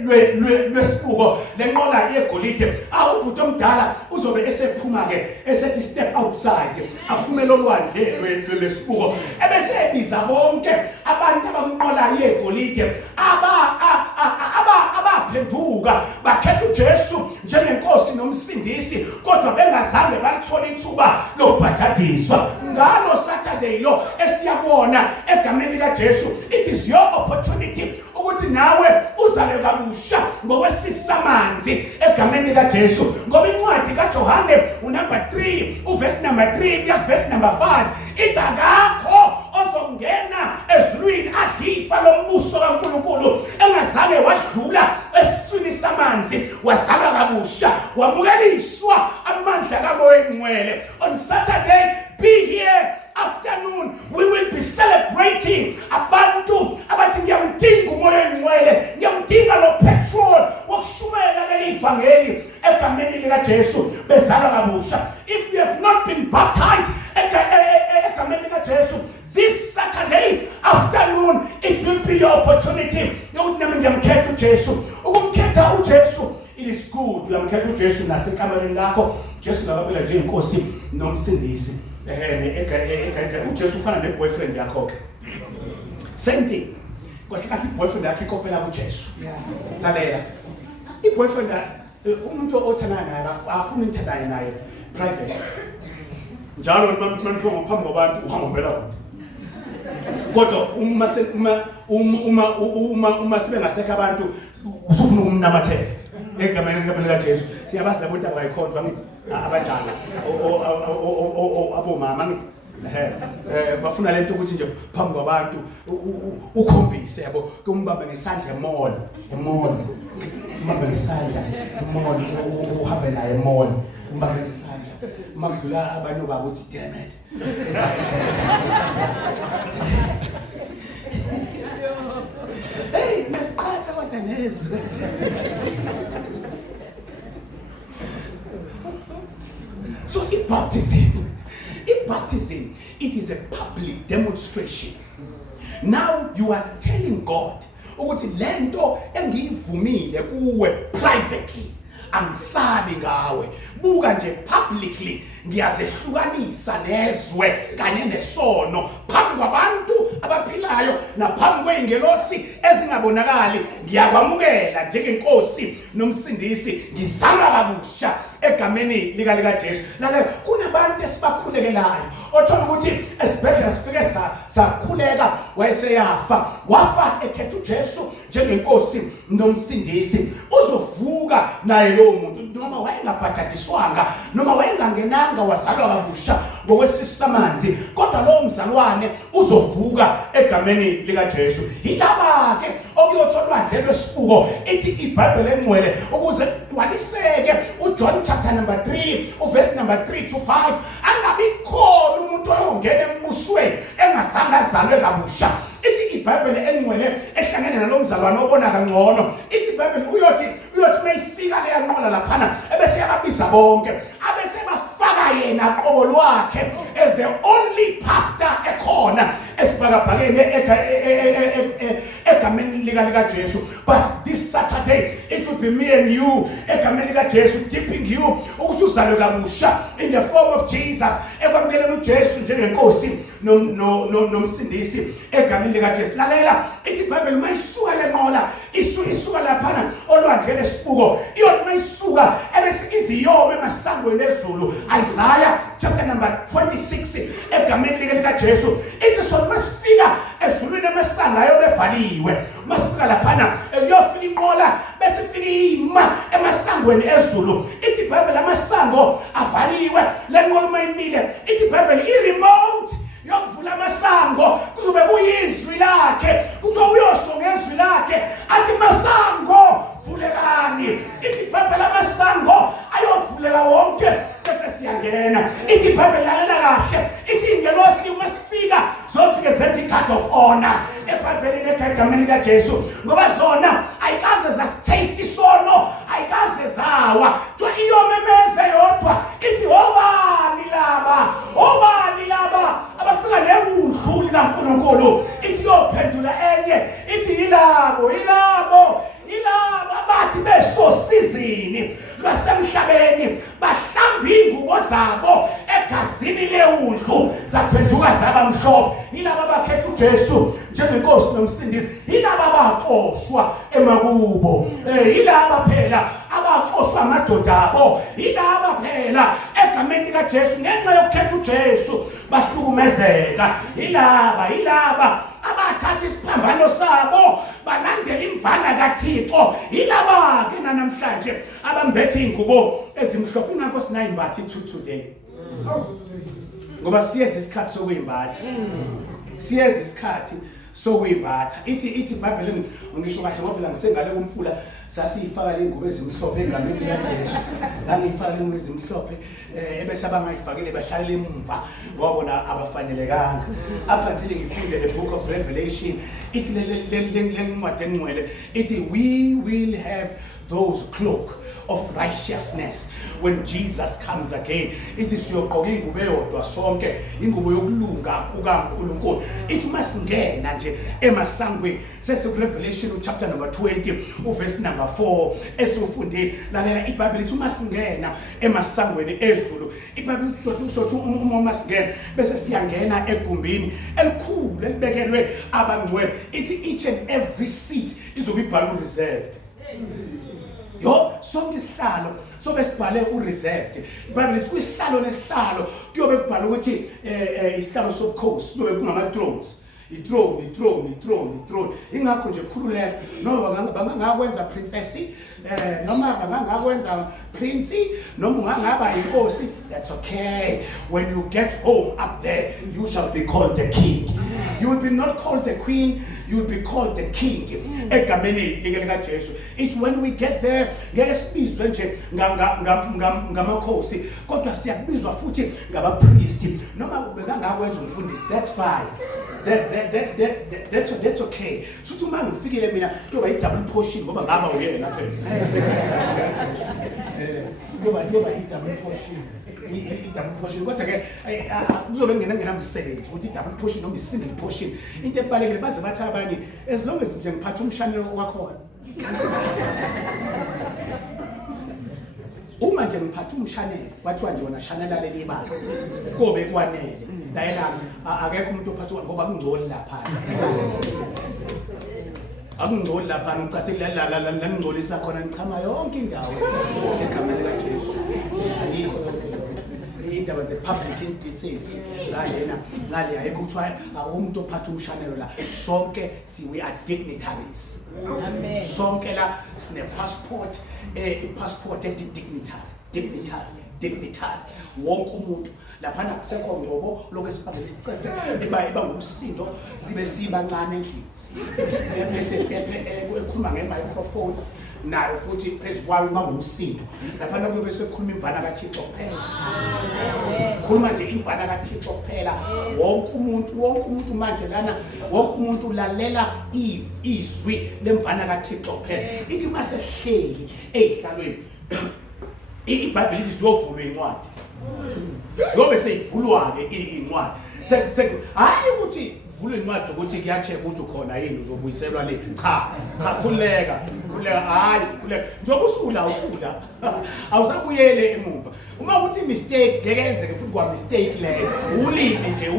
lwesibuko le nqola yegolide ubhuti omdala uzobe esephuma-ke esethi step outside aphumele olwandle lwesibuko ebese ebiza bonke abantu abakunqola yegolide abaphenduka bakhetha uJesu njengenkosi nomsindisi kodwa bengazange balithola ithuba lokubhadadiswa ngalo Saturday lo esiyabona egameni likaJesu. It is your opportunity ukuthi nawe uzalwe kabusha ngokwesisamanzi egameni likaJesu ngoba incwadi kaJohane unumber 3 uverse number 3 kuya verse number 5 ithi akakho ozongena ezulwini adlifa lombuso kaNkulunkulu engazange wadlula esiswini samanzi wazalwa kabusha wamukeliswa amandla kaMoya Ngcwele. On Saturday be here afternoon we will be celebrating abantu abathi ngiyamdinga uMoya Ngcwele ngiyamdinga lo petrol wokushumela leli ivangeli egameni likaJesu bezalwa kabusha. If you have not been baptized egameni likaJesu this Saturday afternoon it will be your opportunity yokuthi nami ngiyamkhetha uJesu. Ukumkhetha uJesu it is good uyamkhetha uJesu nasekamereni lakho Jesu ngakabela nje inkosi nomsindisi uJesu ufana neboyfriend yakho ke same thing kodwa boyfriend yakho ikopela kuJesu lalela iboyfriend umuntu othanda naye afuna ukuthandana naye private njalo manipho ngaphambi kwabantu uhamba phela kodwa uma sibe ngasekho abantu usufuna ukumnamathela egameni kaJesu siyabazi labo ntaba ayikhonjwa ngithi abanjalo abomama ngithi bafuna lento ukuthi nje phambi kwabantu ukhombise yabo kumbambe ngesandla emall umbambe ngesandla emall uhambe naye emall umbambe ngesandla makudlula abantu babo uthi damn it hey nasiqhatha kodwa nezwe so baptism, it is a public demonstration. Now you are telling God, ukuthi lento engiyivumile kuwe privately, angisabi ngawe. Buka nje publicly ngiyazehlukanisa nezwe kanye nesono phambi kwabantu abaphilayo naphambi kweingelosi ezingabonakali ngiyakwamukela njengenkosi nomsindisi ngizalwa kabusha egameni lika Jesu. Lalela kunabantu esibakhulekelayo othola ukuthi esibhedlela sifike sakhuleka wayeseyafa wafa ekhetha uJesu njengenkosi nomsindisi uzovuka naye lo muntu noma wayengabhadadiswanga noma wayengangenanga wazalwa kabusha ngokwesisu samanzi kodwa lo mzalwane uzovuka egameni lika Jesu. Yilaba ke okuyotholwa lesibuko ithi iBhayibheli engcwele ukuze kugcwaliseke uJohn chapter number 3 verse number 3 to 5 angabi khona umuntu oyongena embusweni engazange azalwe kabusha. Ithi iBhayibheli engcwele ehlangene nalomzalwane obona kangcono ithi iBhayibheli uyothi mayifika le yanqola laphana ebese yababiza bonke abese bafaka yena qobo lwakhe as the only pastor ekhona esibhakabhakeni egameni lika Jesu. But this Saturday it will be me and you egameni lika Jesu dipping you ukuthi uzalwe kabusha in the form of Jesus ekwamukela uJesu njengenkosi nomsindisi egameni lika Jesu. Lalela ithi iBhayibheli mayisuka lenqola isuka laphana olwandle lesibuko iyothi mayisuka ebese iziyobe emasangweni ezulu. Isaiah chapter number 26 egameni lika Jesu ithi so masifika ezulwini emasanga ayobevaliwe masifika laphana eyofika inqola bese ifika ima emasangweni ezulu. Ithi iBhayibheli amasango avaliwe lenqola mayimile ithi iBhayibheli iremote yokuvula amasango kuzobe kuyizwi lakhe kuthiwa uyosho ngezwi lakhe athi masango vulekani. Ithi iBhayibheli amasango ayovuleka wonke bese siyangena. Ithi iBhayibheli lalela kahle ithi ingelosi masifika zofike zethi guard of honor eBhayibhelini egameni lika Jesu ngoba zona ayikaze zasitaste isono ayikaze zawa to iyomemeze yodwa ithi obani laba abafika newudlu likaNkulunkulu ithi yophendula enye ithi yilabo abathi besosizini lwasemhlabeni bahlamba ingubo zabo egazini lewudlu zaphenduka zaba mhlophe. Yilaba abakhetha uJesu njengenkosi nomsindisi. Yilaba abaqoshwa emakubo. Yilaba phela abaqoshwa amadoda abo. Yilaba phela egameni lika Jesu ngenxa yokukhetha uJesu bahlukumezeka. Yilaba abathatha isiphambano sabo balandela imvana kaThixo. Yilaba ke namhlanje abambethe ingubo ezimhlophe. Ingakho sinayimbathi today ngoba siyeza isikhathi sokuyimbatha siyeza isikhathi sokuyimbatha. Ithi iBhayibheli ngisho kahle ngoba phela ngisengale kumfula sasiyifaka le ngubo ezimhlophe egameni lika Jesu ngangifaka le ngubo ezimhlophe ebese abangayifakile bahlalele emva wabona abafanelekanga. Up until ngifike the book of Revelation ithi le ncwadi engcwele ithi we will have those cloak of righteousness. When Jesus comes again, it is your ingubo eyodwa sonke, ingubo yokulunga kukaNkulunkulu. It must ngena nje emasangweni. Sese Revelation chapter number 20 verse number 4 esifundile lalela iBhayibheli ithi must ngena emasangweni ezulu. iBhayibheli isothi uma must ngena bese siyangena egumbini elikhulu elibekelwe abangcwele. Ithi each and every seat izobe ibhalwe reserved. Yo sonke isihlalo sobe sibhale ureserved. iBhayibheli lithi kwisihlalo nesihlalo kuyobe kubhalwe ukuthi isihlalo sobukhosi kuzobe kungama thrones. Throne. Ingakho nje khululeka noma bangakwenza princess noma bangakwenza prince noma ungangaba inkosi, that's okay. When you get home up there, you shall be called the king. You will be not called the queen, you will be called the king. Egameni lika Jesu. It's when we get there ngeke sibizwe nje ngamakhosi kodwa siyabizwa futhi ngabapriest noma bekangakwenza umfundisi, that's fine. That's okay. Suthi uma ngifikile mina kuyoba i-double portion ngoba ngaba uyena phela. Kuyoba i-double portion. I-double portion kodwa ke kuzobe ngena msebenzi ukuthi i-double portion noma i-single portion. Into ebalekile baze bathi abanye as long as nje ngiphatha umshanelo wakhona. Uma nje ngiphatha umshanelo kwathiwa nje wona shanela leli bala kobe kwanele. Layela akekho umuntu ophathwa ngoba kungcoli lapha. Akungcoli lapha ngicathile la ngingcolisa khona ngichama yonke indawo egameni lika Jesu. Ayikho indaba ze public indecency la yena ngale ayikho kuthiwa umuntu ophatha umshanelo la. Sonke we are dignitaries. Amen. Sonke la sine passport passport ethi dignitary. Wonke umuntu lapha nakusekho ngobo lokho esibhangela isicefe iba ngumsindo sibe sibancane endlini. Ekhuluma nge-microphone nayo futhi phezu kwayo uba ngumsindo lapha kuyobe sekukhuluma imvana kaThixo kuphela. Khuluma nje imvana kaThixo kuphela. Wonke umuntu manje lana wonke umuntu ulalela izwi lemvana kaThixo kuphela. Ithi mase sihleli ezihlalweni iBhayibheli lithi siyovulwa incwadi. Zobe seyivulwa ke incwadi. Hayi ukuthi vula incwadi ukuthi kuyacheka ukuthi ukhona yini uzobuyiselwa le. Cha khuleka hayi khuleka. Njengoba usula awusabuyele emuva. Uma uthi mistake ngeke yenzeke futhi kwa mistake leyo.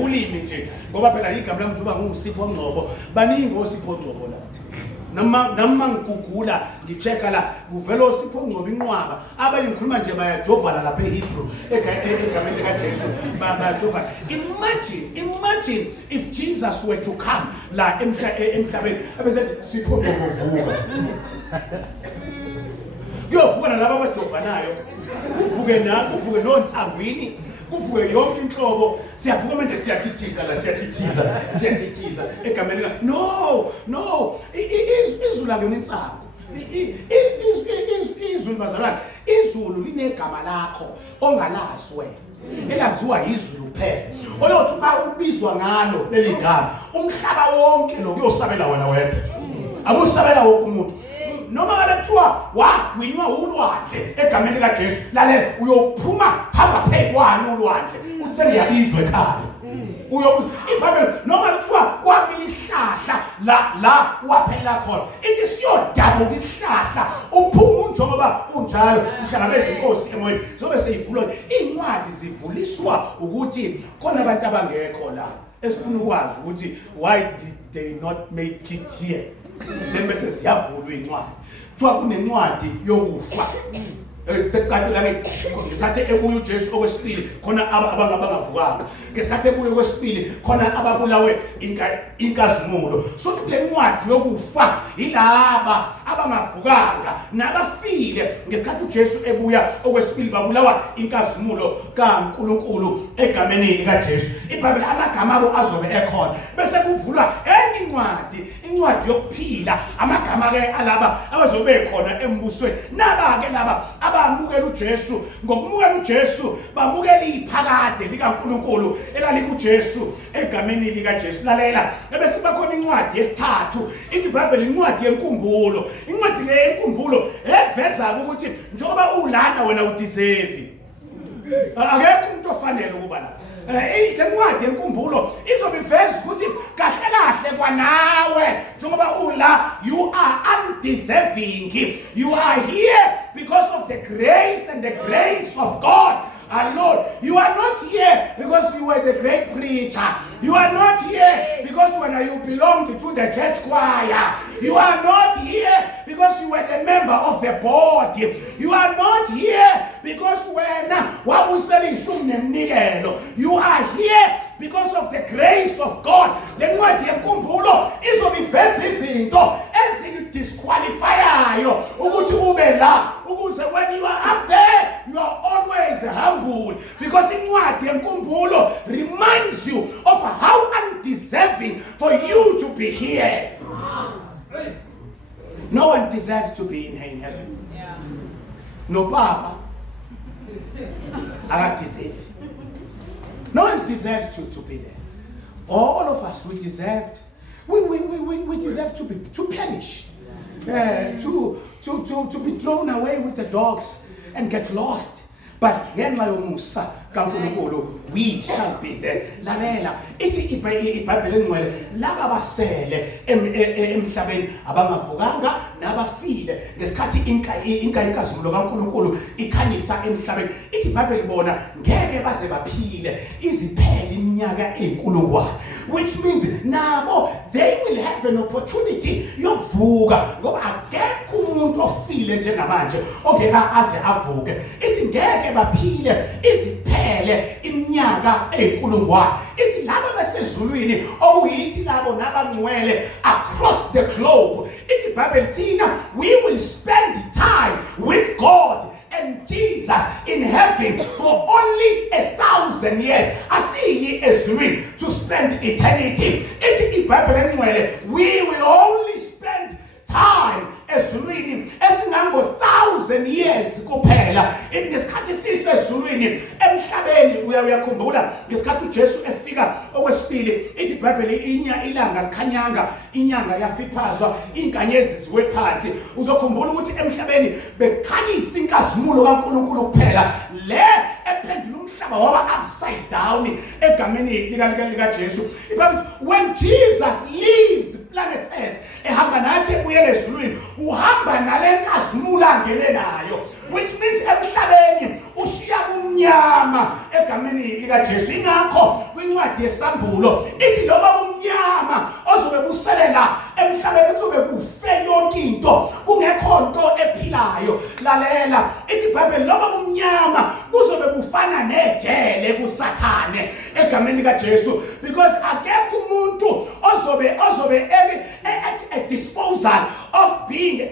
Ulimi nje ngoba phela igama lami uba ngusipho Ngcobo. Baningi osipho Ngcobo la. Noma ngigugula ngiceka la kuvela osipho Ngcobo inqwaba abanye ngikhuluma nje bayajovala lapha eHebrew egameni lika Jesu bayajovala. Imagine if Jesus were to come la emhlabeni abesethi sipho Ngcobo vuka. Kuyovuka nalabo abajovanayo kuvuke nontsangwini kuvuke yonke inhlobo siyavuka manje siyathithiza egameni lika no izulu akuyona insango. Izulu bazalwane, izulu linegama lakho ongalazi wena elaziwa izulu kuphela oyothi ba ubizwa ngalo leli gama umhlaba wonke lokuyosabela wena wedwa akusabela wonke umuntu. Noma ngabe kuthiwa wagwinywa ulwandle egameni lika Jesu lalela uyophuma hamba phezu kwalo ulwandle uthi sengiyabizwa ekhaya. IBhayibheli noma kuthiwa kwamila isihlahla la waphela khona ithi siyodabuka isihlahla uphuma njengoba unjalo mhlangabeza inkosi emoyeni zobe seyivulwa. Incwadi zivuliswa ukuthi khona abantu abangekho la esifuna ukwazi ukuthi why did they not make it here. Bese siyavulwa incwadi kuthiwa kunencwadi yokufa. Secacile lakithi ngesikhathi ebuya uJesu okwesibili khona abangavukanga. Ngesikhathi ebuya okwesibili khona ababulawe inkazimulo. Sothi kule ncwadi yokufa ilaba abangavukanga nabafile ngesikhathi uJesu ebuya okwesibili babulawa inkazimulo kaNkulunkulu egameni lika Jesu. iBhayibheli amagama abo azobe ekhona bese kuvulwa enye incwadi yokuphila. Amagama ke alaba abazobe khona embusweni naba ke laba abamukela uJesu ngokumukela uJesu bamukela iphakade likaNkulunkulu elalikuJesu egameni likaJesu. Lalela bese bakhona incwadi yesithathu ithi iBhayibheli incwadi yenkumbulo. Incwadi le yenkumbulo eveza ukuthi njengoba ulana wena udeserve. Akekho umuntu ofanele ukuba la. Le ncwadi yenkumbulo izobiveza ukuthi kahle kahle kwanawe njengoba ula you are undeserving. You are here because of the grace and the grace of God. And Lord, you are not here because you were the great preacher. You are not here because when you belonged to the church choir. You are not here because you were the member of the board. You are not here because when you are here because of the grace of God. Le ncwadi yenkumbulo izobiveza izinto ezidisqualifyayo ukuthi ube la ukuze when you are up there you are always humble, because incwadi yenkumbulo reminds you of how undeserving for you to be here. No one deserves to be in heaven. No Papa I deserve. No one deserves to be there. All of us, we deserved. We deserve to perish, to be thrown away with the dogs and get lost. But we shall be there. Lalela ithi iBhayibheli engcwele laba basele emhlabeni abangavukanga nabafile ngesikhathi inkazimulo kaNkulunkulu ikhanyisa emhlabeni. Ithi iBhayibheli bona ngeke baze baphile iziphele iminyaka eyinkulungwane, which means nabo they will have an opportunity yokuvuka ngoba akekho umuntu ofile njengamanje ongeka aze avuke. Ithi ngeke baphile iziphele iminyaka eyinkulungwane. Ithi laba besezulwini okuyithi labo nabangcwele across the globe. Ithi iBhayibheli thina we will spend time with God and Jesus in heaven for only 1,000 years. Asiyi ezulwini to spend eternity. Ithi iBhayibheli engcwele we will only spend time ezulwini esingango 1,000 years kuphela. Ngesikhathi sisezulwini emhlabeni uyakhumbula ngesikhathi uJesu efika okwesibili ithi iBhayibheli ilanga likhanyanga inyanga yafiphazwa inkanyezi ziwe phansi. Uzokhumbula ukuthi emhlabeni bekhanyisa inkazimulo kaNkulunkulu kuphela le ephendula umhlaba waba upside down egameni likaJesu. iBhayibheli when Jesus leaves planet Earth ehamba nathi uyele ezulwini uhamba nalenkazimulo angene nayo, which means emhlabeni ushiya kumnyama egameni likaJesu. Ingakho kwincwadi yesambulo ithi loba umnyama ozobe buselela emhlabeni kuzobe kufe yonke into kungekho into ephilayo. Lalela ithi iBhayibheli loba umnyama kuzobe kufana nejele kuSathane egameni likaJesu, because akekho umuntu ozobe at a disposal of being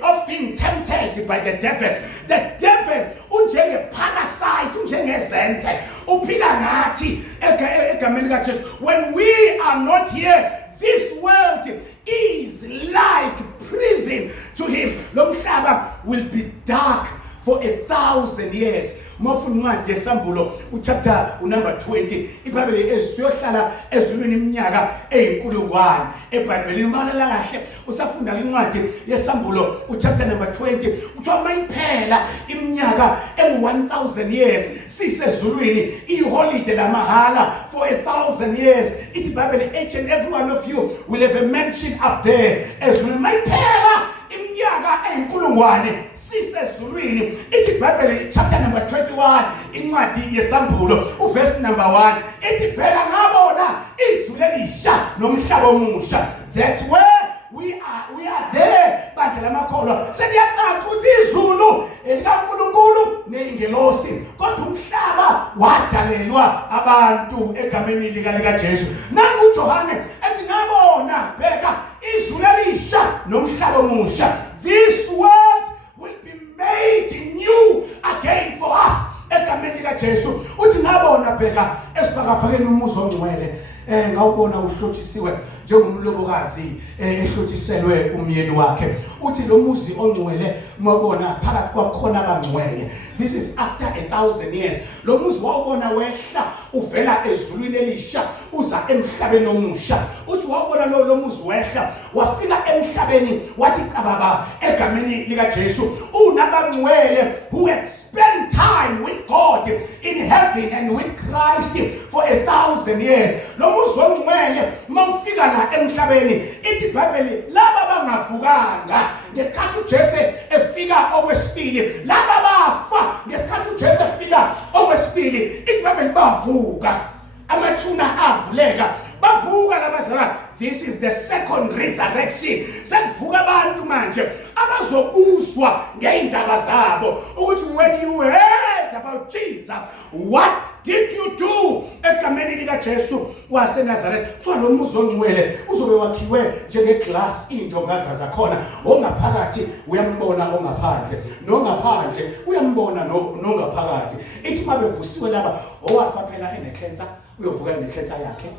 tempted by the devil. The devil unjenge parasite, unjenge zente uphila nathi egameni likaJesu. When we are not here, this world is like prison to him. Lo mhlaba will be dark for 1,000 years. Mofuna incwadi yesambulo uchapter number 20 iBhayibheli esiyohlala ezulwini iminyaka eyinkulungwane. eBhayibhelini malalela kahle usafunda incwadi yesambulo uchapter number 20 uthiwa mayiphela iminyaka engu-1,000 years sisezulwini iholiday lamahala for 1,000 years. Ithi iBhayibheli each and every one of you will have a mention up there ezulwini mayiphela iminyaka eyinkulungwane sisezulwini. Ithi iBhayibheli chapter number 21 incwadi yesambulo uverse number 1 ithi bheka ngabona izulu elisha nomhlaba omusha. That's where we are there. Bandla lamakholwa seliyacaca ukuthi izulu elikaNkulunkulu neyingelosi kodwa umhlaba wadalelwa abantu egameni likaJesu. Nangu uJohane ethi ngabona bheka izulu elisha nomhlaba omusha. This world will be made new again for us egameni likaJesu. Uthi ngabona bheka esibhakaphakeni umuzi ongcwele ngawubona uhlotshisiwe njengomlobokazi ehlotshiselwe umyeni wakhe. Uthi lo muzi ongcwele mawubona phakathi kwakhona abangcwele. This is after 1,000 years. Lo muzi wawubona wehla uvela ezulwini elisha uza emhlabeni omusha. Uthi wawubona lo muzi wehla wafika emhlabeni wathi cababa egameni lika Jesu unabangcwele who had spent time with God in heaven and with Christ for 1,000 years. Lo muzi ongcwele mawufika la emhlabeni ithi iBhayibheli laba bangavukanga ngesikhathi uJesu efika okwesibili, laba bafa ngesikhathi uJesu efika okwesibili ithi iBhayibheli bavuka, amathuna avuleka, bavuka labazalwane. This is the second resurrection. Sekuvuka abantu manje abazobuzwa ngeindaba zabo ukuthi when you heard about Jesus, what did you do? Egameni lika Jesu waseNazaretha. Kuthiwa lo muzi ongcwele uzobe wakhiwe njengeglass, indongaza zakhona. Ongaphakathi uyambona ongaphandle, nongaphandle uyambona nongaphakathi. Ithi mabevusiwe laba owafa phela enecancer uyovuka enecancer yakhe.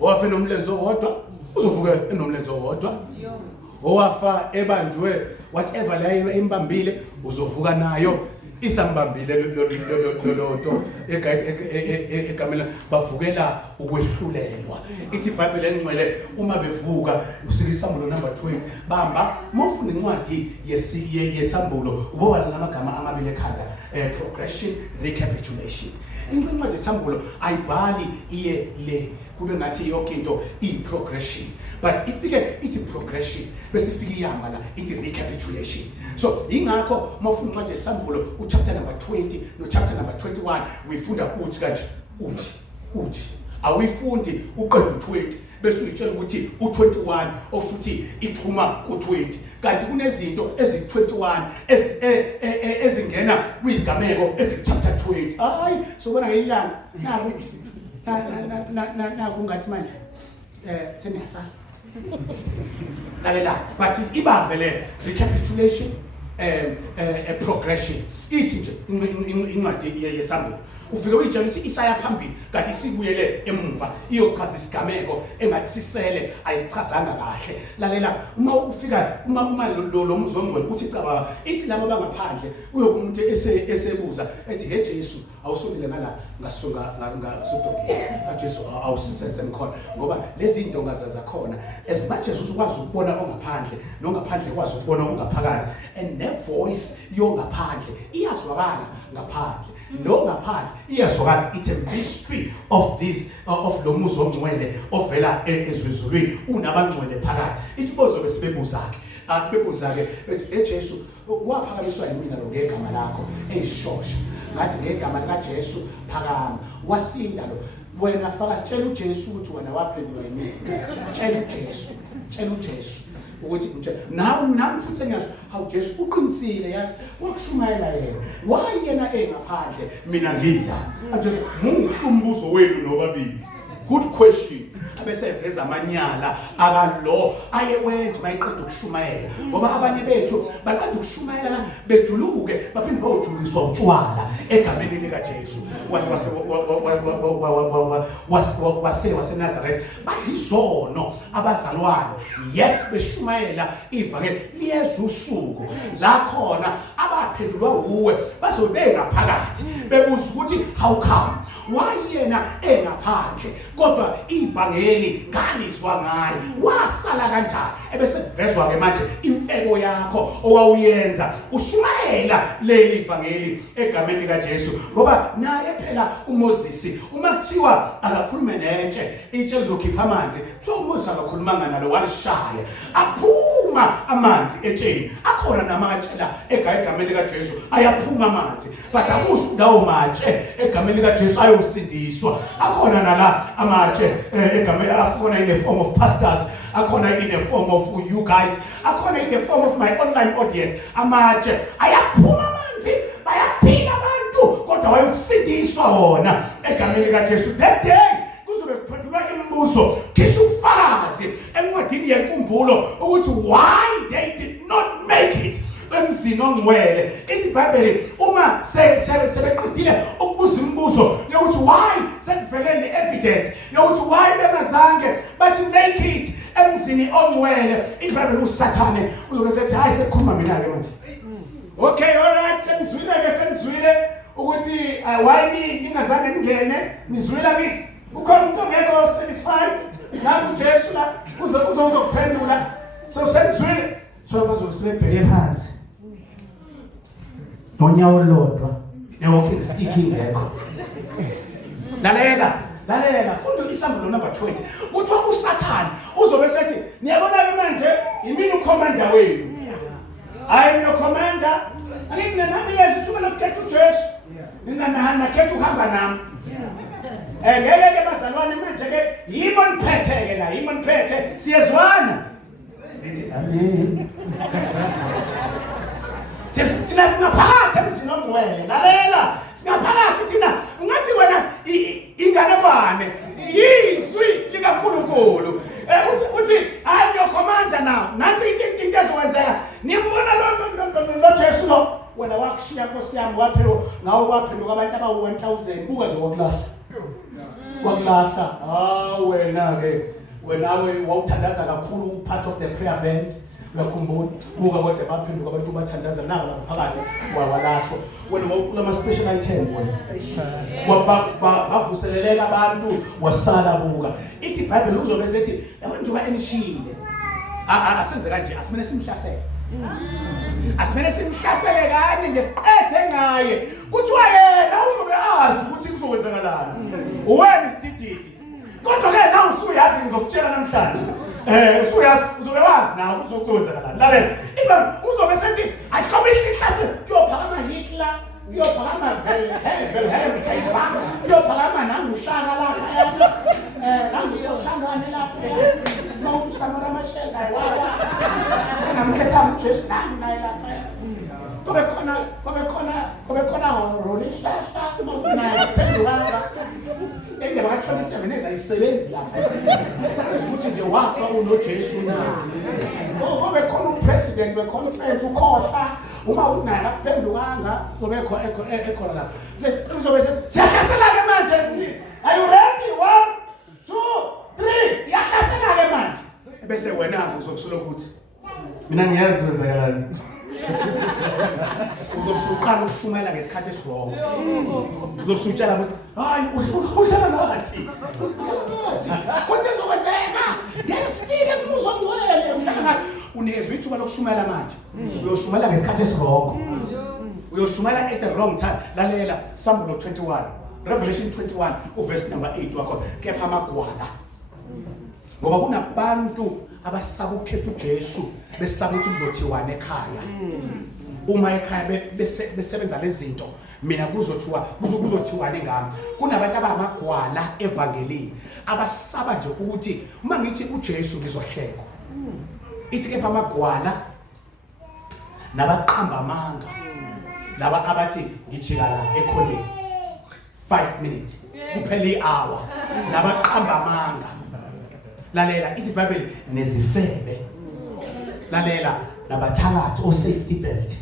Owafa enomlenze owodwa uzovuka enomlenze owodwa. Owafa ebanjwe whatever la imbambile uzovuka nayo isambambile lolonto egamela bavukela ukwehlulelwa. Ithi iBhayibheli engcwele uma bevuka usikisambulo number 20 bamba mofuna incwadi yesambulo uboba lamagama amabili ekhanda, progression, recapitulation. Incwadi yesambulo ayibhali iye le kube ngathi yonke into i-progression, but ifike ithi progression bese ifike iyama la ithi recapitulation. So ingakho mawufuna incwadi yesambulo uchapter number 20 no chapter number 21 uyifunda uthi kanje uthi awifundi uqeda u20 bese uyitshela ukuthi u21 okusuthi iphuma ku20, kanti kunezinto ezi21 ezingena kwigameko ezi-chapter 20. Hayi sobona ngelanga naku ngathi manje seniyasala lalela, but ibambe le recapitulation progression. Ithi nje incwadi yesambulo ufike uyitshela ukuthi isaya phambili kanti isibuyele emumva iyochaza isigameko engathi sisele ayichazanga kahle. Lalela uma ufika uma lo muzi ongcwele uthi caba ithi laba bangaphandle uyokumuntu esebuza ethi he Jesu awusondele ngala ngasudongeni kaJesu awusisesemkhona ngoba lezi indongaza zakhona as much as uzukwazi ukubona ongaphandle nongaphandle kwazi ukubona ongaphakathi, and ne voice yongaphandle iyazwakala ngaphandle lo ngaphandle iyazwakala. It's a mystery of this of lo muzi ongcwele ovela ezwezulwini unabangcwele phakathi. Ithi bozo besibebuzake bebuzake ethi Jesu waphakamiswa yimina lo ngegama lakho eyishosha ngathi ngegama lika Jesu phakama wasinda lo wena faka tshela uJesu ukuthi wena waphendulwa yimina. Tshela uJesu ukuthi nami futhi ngiyasho how Jesu uqinisile yazi wakushumayela yena wayena engaphandle mina ngila ajesu umbuzo wenu nobabili. Good question. Abese veza amanyala akalo ayewenza mayiqeda ukushumayela ngoba abanye bethu baqeda ukushumayela bejuluke baphinde bayojuliswa utshwala egameni lika Jesu waseNazaretha badlizono abazalwane yet beshumayela ivangeli liyezu usuku la khona abaphendulwa uwe bazobenga phakathi bebuza ukuthi how come wayena engaphandle kodwa ivangeli ngalizwa ngaye wasala kanjani ebese kuvezwa ke manje imfebo yakho owawuyenza ushumayela leli ivangeli egameni lika Jesu ngoba naye phela uMoses uma kuthiwa akakhulume netshe itshe lizokhipha amanzi kuthiwa uMoses akakhulumanga nalo walishaya aphuma amanzi etsheni akhona namatshe la egameni lika Jesu ayaphuma amanzi but akusho ndawo matshe egameni lika Jesu ayosindiswa akhona nala amatshe egameni akhona in the form of pastors akhona in the form of you guys akhona in the form of my online audience amatshe ayaphuma amanzi bayaphila abantu kodwa wayokusindiswa wona egameni lika Jesu. That day kuzobe kuphendulwa imibuzo kisho ubufakazi encwadini yenkumbulo ukuthi why they did not make it emzini ongcwele. Ithi iBhayibheli uma sebeqedile ukubuza imibuzo yokuthi why uvele ne-evidence yokuthi why bengazange bathi make it emzini ongcwele. iBhayibheli uSathane uzobe sethi hayi sekukhuluma mina-ke manje. Okay, alright, sengizwile ukuthi why ningazange ningene, nizwile kithi. Ukhona umuntu ongekho satisfied la uJesu la uzokuphendula. So sengizwile. So bazobe sebebheke phansi. Nonyawo lodwa ne-walking stick ingekho. Lalela funda isambulo number 20. Kuthiwa uSathane uzobe sethi niyabona-ke manje yimini ukhomanda wenu. I am your commander. Angithi naniyeza ukuthi lokukhetha uJesu. Nakhetha ukuhamba nami. Ngeke bazalwane manje-ke yimo niphethe-ke la, yimo niphethe siyezwana. Zithi amen. Thina singaphakathi emzini ongcwele. Lalela singaphakathi thina ungathi wena inganekwane yizwi likaNkulunkulu. Uthi I'm your commander now. Nathi into ezokwenzeka nimbona lo Jesu lo wena wakushiya Nkosi yami waphela ngawo waphenduka abantu abawu-1000 buka nje wakulahla. Wena-ke wenawe wawuthandaza kakhulu part of the prayer band. Uyakhumbula buka kodwa baphenduka abantu bathandaza nabo lapha phakathi walahlwa. Wena wawucula ama-special item wena bavuseleleka abantu wasala buka. Ithi iBhayibheli uzobe sethi abantu ba-enishile asenze kanje asimele simhlasele. Asimele simhlasele kanye ngesiqede ngaye kuthiwa yena uzobe azi ukuthi kuzokwenzakalani. Uwena isidididi kodwa-ke nawe usuyazi ngizokutshela namhlanje. Usuyazi uzobe wazi nawe ukuthi kuzokwenzakalani. Lalela uzobe sethi ayihlobihle ihlasele kuyophakama Hitler, kuyophakama Wilhelm Kaiser, kuyophakama nanguShaka lapha nanguSoshangane lapha mawusamara mashela ngamkhetha uJesu naye lapha. Kube khona Rolihlahla naye phendukanga. Indaba ka-27 ezayisebenzi lapha. Isebenza ukuthi nje wafa unoJesu na. Kube khona upresident, bekhona ufriend ukhohla uma unaye akuphendukanga kube ekhona lapha. Uzobe sethi siyahlasela-ke manje. Are you ready? 1, 2, 3. Yahlasela-ke manje. Bese wena-ke uzobusuloku ukuthi mina ngiyazi kwenzakalani. Uzobusuqala ukushumayela ngesikhathi esirongo. Uzobusutshela ukuthi hayi uhlala nathi. Kodwa ezokwenzeka ngeke sifike kuzo ngcwele uhlala nathi. Unikezwe ithuba lokushumayela manje. Uyoshumayela ngesikhathi esirongo. Uyoshumayela at the wrong time. Lalela Psalm 21, Revelation 21 uverse number 8 wakho. Kepha amagwala. Ngoba kunabantu abasaba ukukhetha uJesu besaba ukuthi kuzothiwana ekhaya. Uma ekhaya besebenza lezi zinto mina kuzothiwana ngami. Kunabantu abamagwala evangelini abasaba nje ukuthi uma ngithi uJesu ngizohlekwa. Ithi kepha amagwala nabaqamba amanga laba abathi ngijika la ekhoneni 5 minutes kuphela i-hour nabaqamba amanga. Lalela ithi iBhayibheli nezifebe. Lalela nabathakathi o-safety belt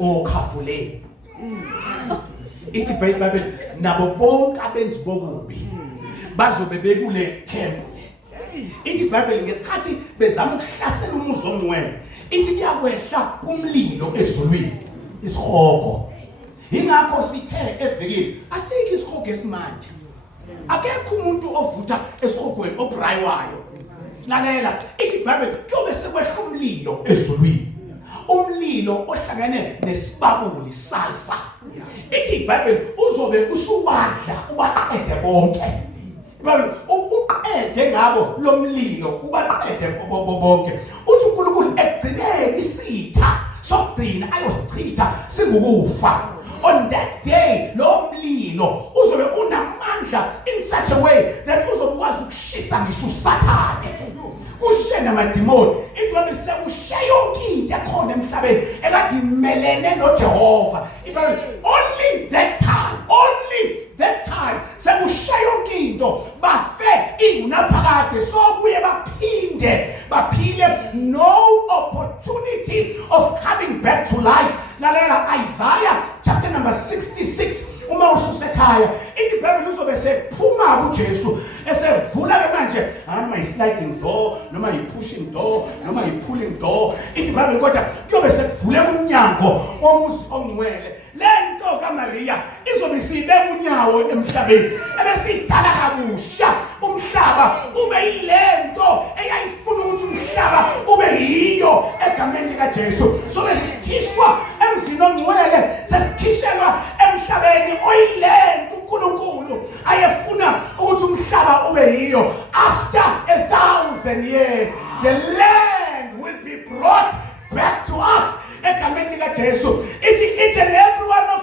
okhafule. Ithi iBhayibheli nabo bonke abenzi bokubi bazobe bekule camp. Ithi iBhayibheli ngesikhathi bezama ukuhlasela umuzi ongcwele ithi kuyakwehla umlilo ezulwini isihogo. Ingakho sithe evikini asikho isihogo esimanje. Akekho umuntu ovutha esihogweni obrayiwayo. Lalela ithi iBhayibheli kuyobe sekwehla umlilo ezulwini. Umlilo ohlangene nesibabuli sulfur. Ithi iBhayibheli uzobe usubadla ubaqede bonke. Uqede ngabo lo mlilo ubaqede bonke. Uthi uNkulunkulu egcineni isitha sokugcina ayosichitha singukufa. On that day lo mlilo uzobe unamandla in such a way that uzokwazi ukushisa ngisho uSathane. Kushe namadimoni. Ithi babe sekushiya yonke into ekhona emhlabeni ekade imelene noJehova. Only that time sekushiya yonke into bafe ingunaphakade sobuye baphile no opportunity of coming back to life. Lalela Isaiah chapter number 66 uma ususekhaya ithi iBhayibheli uzobe sephuma kuJesu esevula ke manje noma yi-sliding door noma yi-pushing door noma yi-pulling door. Ithi iBhayibheli kodwa kuyobe sekuvule kumnyango womuzi ongcwele. Lento kaMaria izobe sibeka unyawo emhlabeni ebesidala kabusha umhlaba ube yilento eyayifuna ukuthi umhlaba ube yiyo egameni likaJesu. So besikhishwa emzini ongcwele sesikhishelwa emhlabeni oyilento uNkulunkulu ayefuna ukuthi umhlaba ube yiyo. After 1,000 years the land will be brought back to us egameni likaJesu. Ithi each and every one of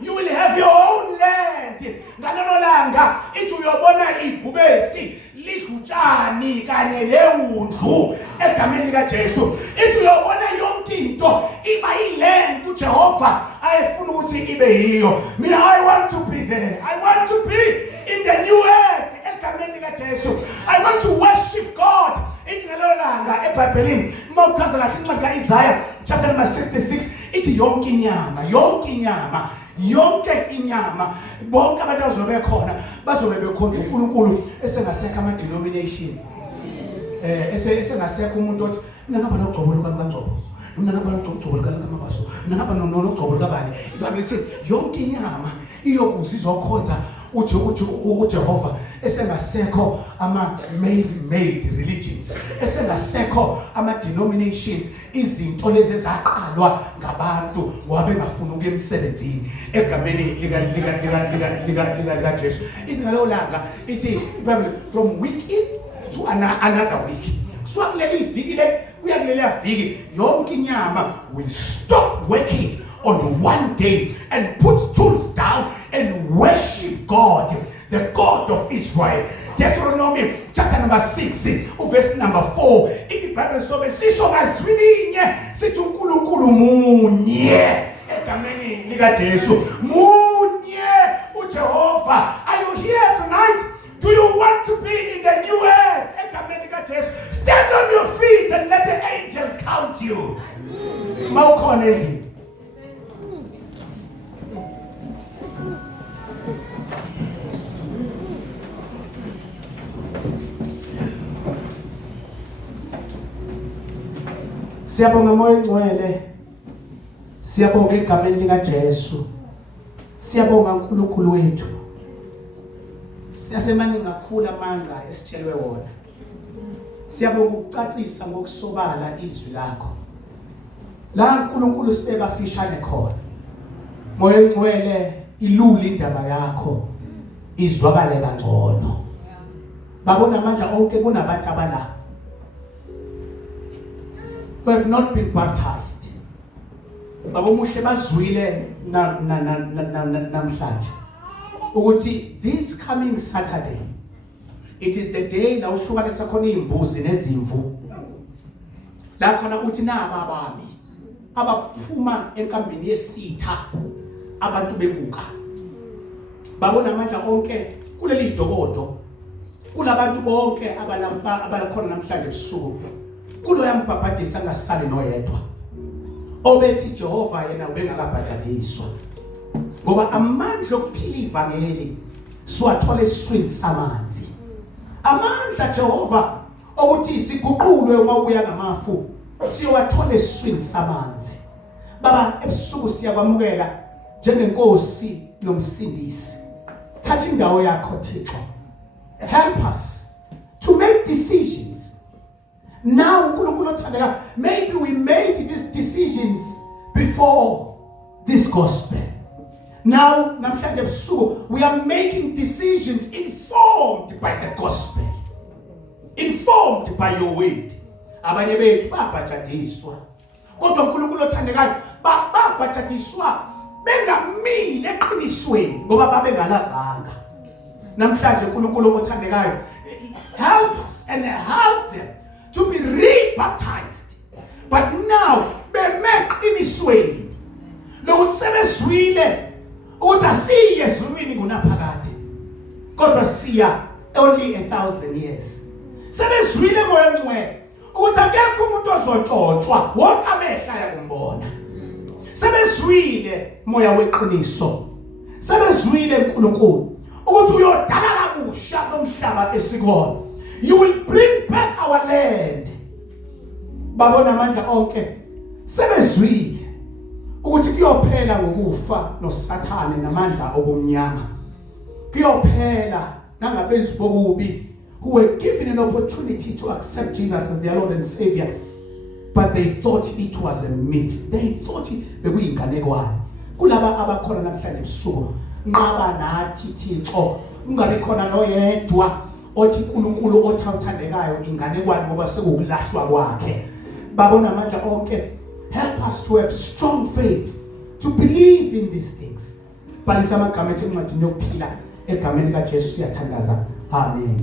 you will have your own land. Ngalelo langa ithi uyobona ibhubesi lidlutshani kanye lewundlu egameni likaJesu. Ithi uyobona yonke into iba yilento uJehova ayefuna ukuthi ibe yiyo. Mina I want to be there. I want to be in the new earth egameni likaJesu. I want to worship God. Ithi ngalelo langa eBhayibhelini mawuchaza kahle incwadi kaIsaiah chapter number 66 ithi yonke inyama bonke abantu abazobe khona bazobe bekhonza uNkulunkulu esengasekho ama denomination esengasekho umuntu othi mina ngaba nogcobo lukaNgcobo, mina ngaba nogcobo lukaMabaso, mina ngaba nogcobo lukabani. iBhayibheli lithi yonke inyama iyokuza izokhonza uJehova esengasekho ama made religions, esengasekho ama denominations, izinto lezi ezaqalwa ngabantu ngoba bengafuna ukuya emsebenzini egameni likaJesu. Izingalo langa ithi from week in to another week. So kuleli viki le kuya kuleli viki yonke inyama will stop working on one day and put tools down and worship God, the God of Israel. Deuteronomy chapter number 6 verse number 4 ithi iBhayibheli sobe sisho ngazwilinye sithi uNkulunkulu munye egameni likaJesu. Munye uJehova. Are you here tonight? Do you want to be in the new earth egameni likaJesu? Stand on your feet and let the angels count you. Mawukhona endlini. Siyabonga moya ngcwele, siyabonga egameni likaJesu, siyabonga uNkulunkulu wethu. Siyasemaningi kakhulu amanga esitshelwe wona. Siyabonga ukucacisa ngokusobala izwi lakho. La uNkulunkulu sibeba fishane khona. Moya ngcwele ilule indaba yakho izwakale kangcono. Babona amandla onke kunabantu abala who have not been baptized. Baba muhle bazwile namhlanje ukuthi this coming Saturday it is the day la uhlukanisa khona izimbuzi nezimvu. La khona uthi naba abami abaphuma enkambini yesitha abantu bebuka. Babona amandla onke kuleli dokodo kulabantu bonke abalakhona namhlanje ebusuku. Kulo yambhabhadisa ngasali noyedwa obethi Jehova yena ubengakabhadadiswa ngoba amandla okuphila ivangeli siwathola esiswini samanzi. Amandla Jehova ukuthi isiguqulwe uma ubuya ngamafu siyowathola esiswini samanzi. Baba ebusuku siyakwamukela njengenkosi nomsindisi. Thatha indawo yakho Thixo. Help us to make decisions. Now, maybe we made these decisions before this gospel. Now, we are making decisions informed by the gospel, informed by your word. Abanye bethu babhajadiswa. Kodwa uNkulunkulu othandekayo babhajadiswa bengamile eqinisweni ngoba babengalazanga. Namhlanje uNkulunkulu othandekayo, help us and help them to be rebaptized. But now, bemek inisweni. Lokuthi sebezwile ukuthi asiye ezulwini kunaphakade. Kodwa siya only 1,000 years. Sebezwile moya ngcwele ukuthi akekho umuntu ozotshontshwa wonke amehla ayakumbona. Sebezwile moya weqiniso. Sebezwile uNkulunkulu ukuthi uyodala kabusha nomhlaba esikuwona. You will bring back our land. Babona amandla onke sebezwile ukuthi kuyophela ngokufa noSathane namandla obumnyama. Kuyophela nangabenzi bokubi who were given an opportunity to accept Jesus as their Lord and Savior, but they thought it was a myth. They thought bekuyinganekwane. Kulaba abakhona namhlanje ebusuku nqaba nathi Thixo ungabe khona noyedwa othi uNkulunkulu othandekayo inganekwane ngoba sekukulahlwa kwakhe. Babona amandla onke, help us to have strong faith to believe in these things. Bhalisa amagama ethi encwadini yokuphila egameni kaJesu siyathandaza. Amen.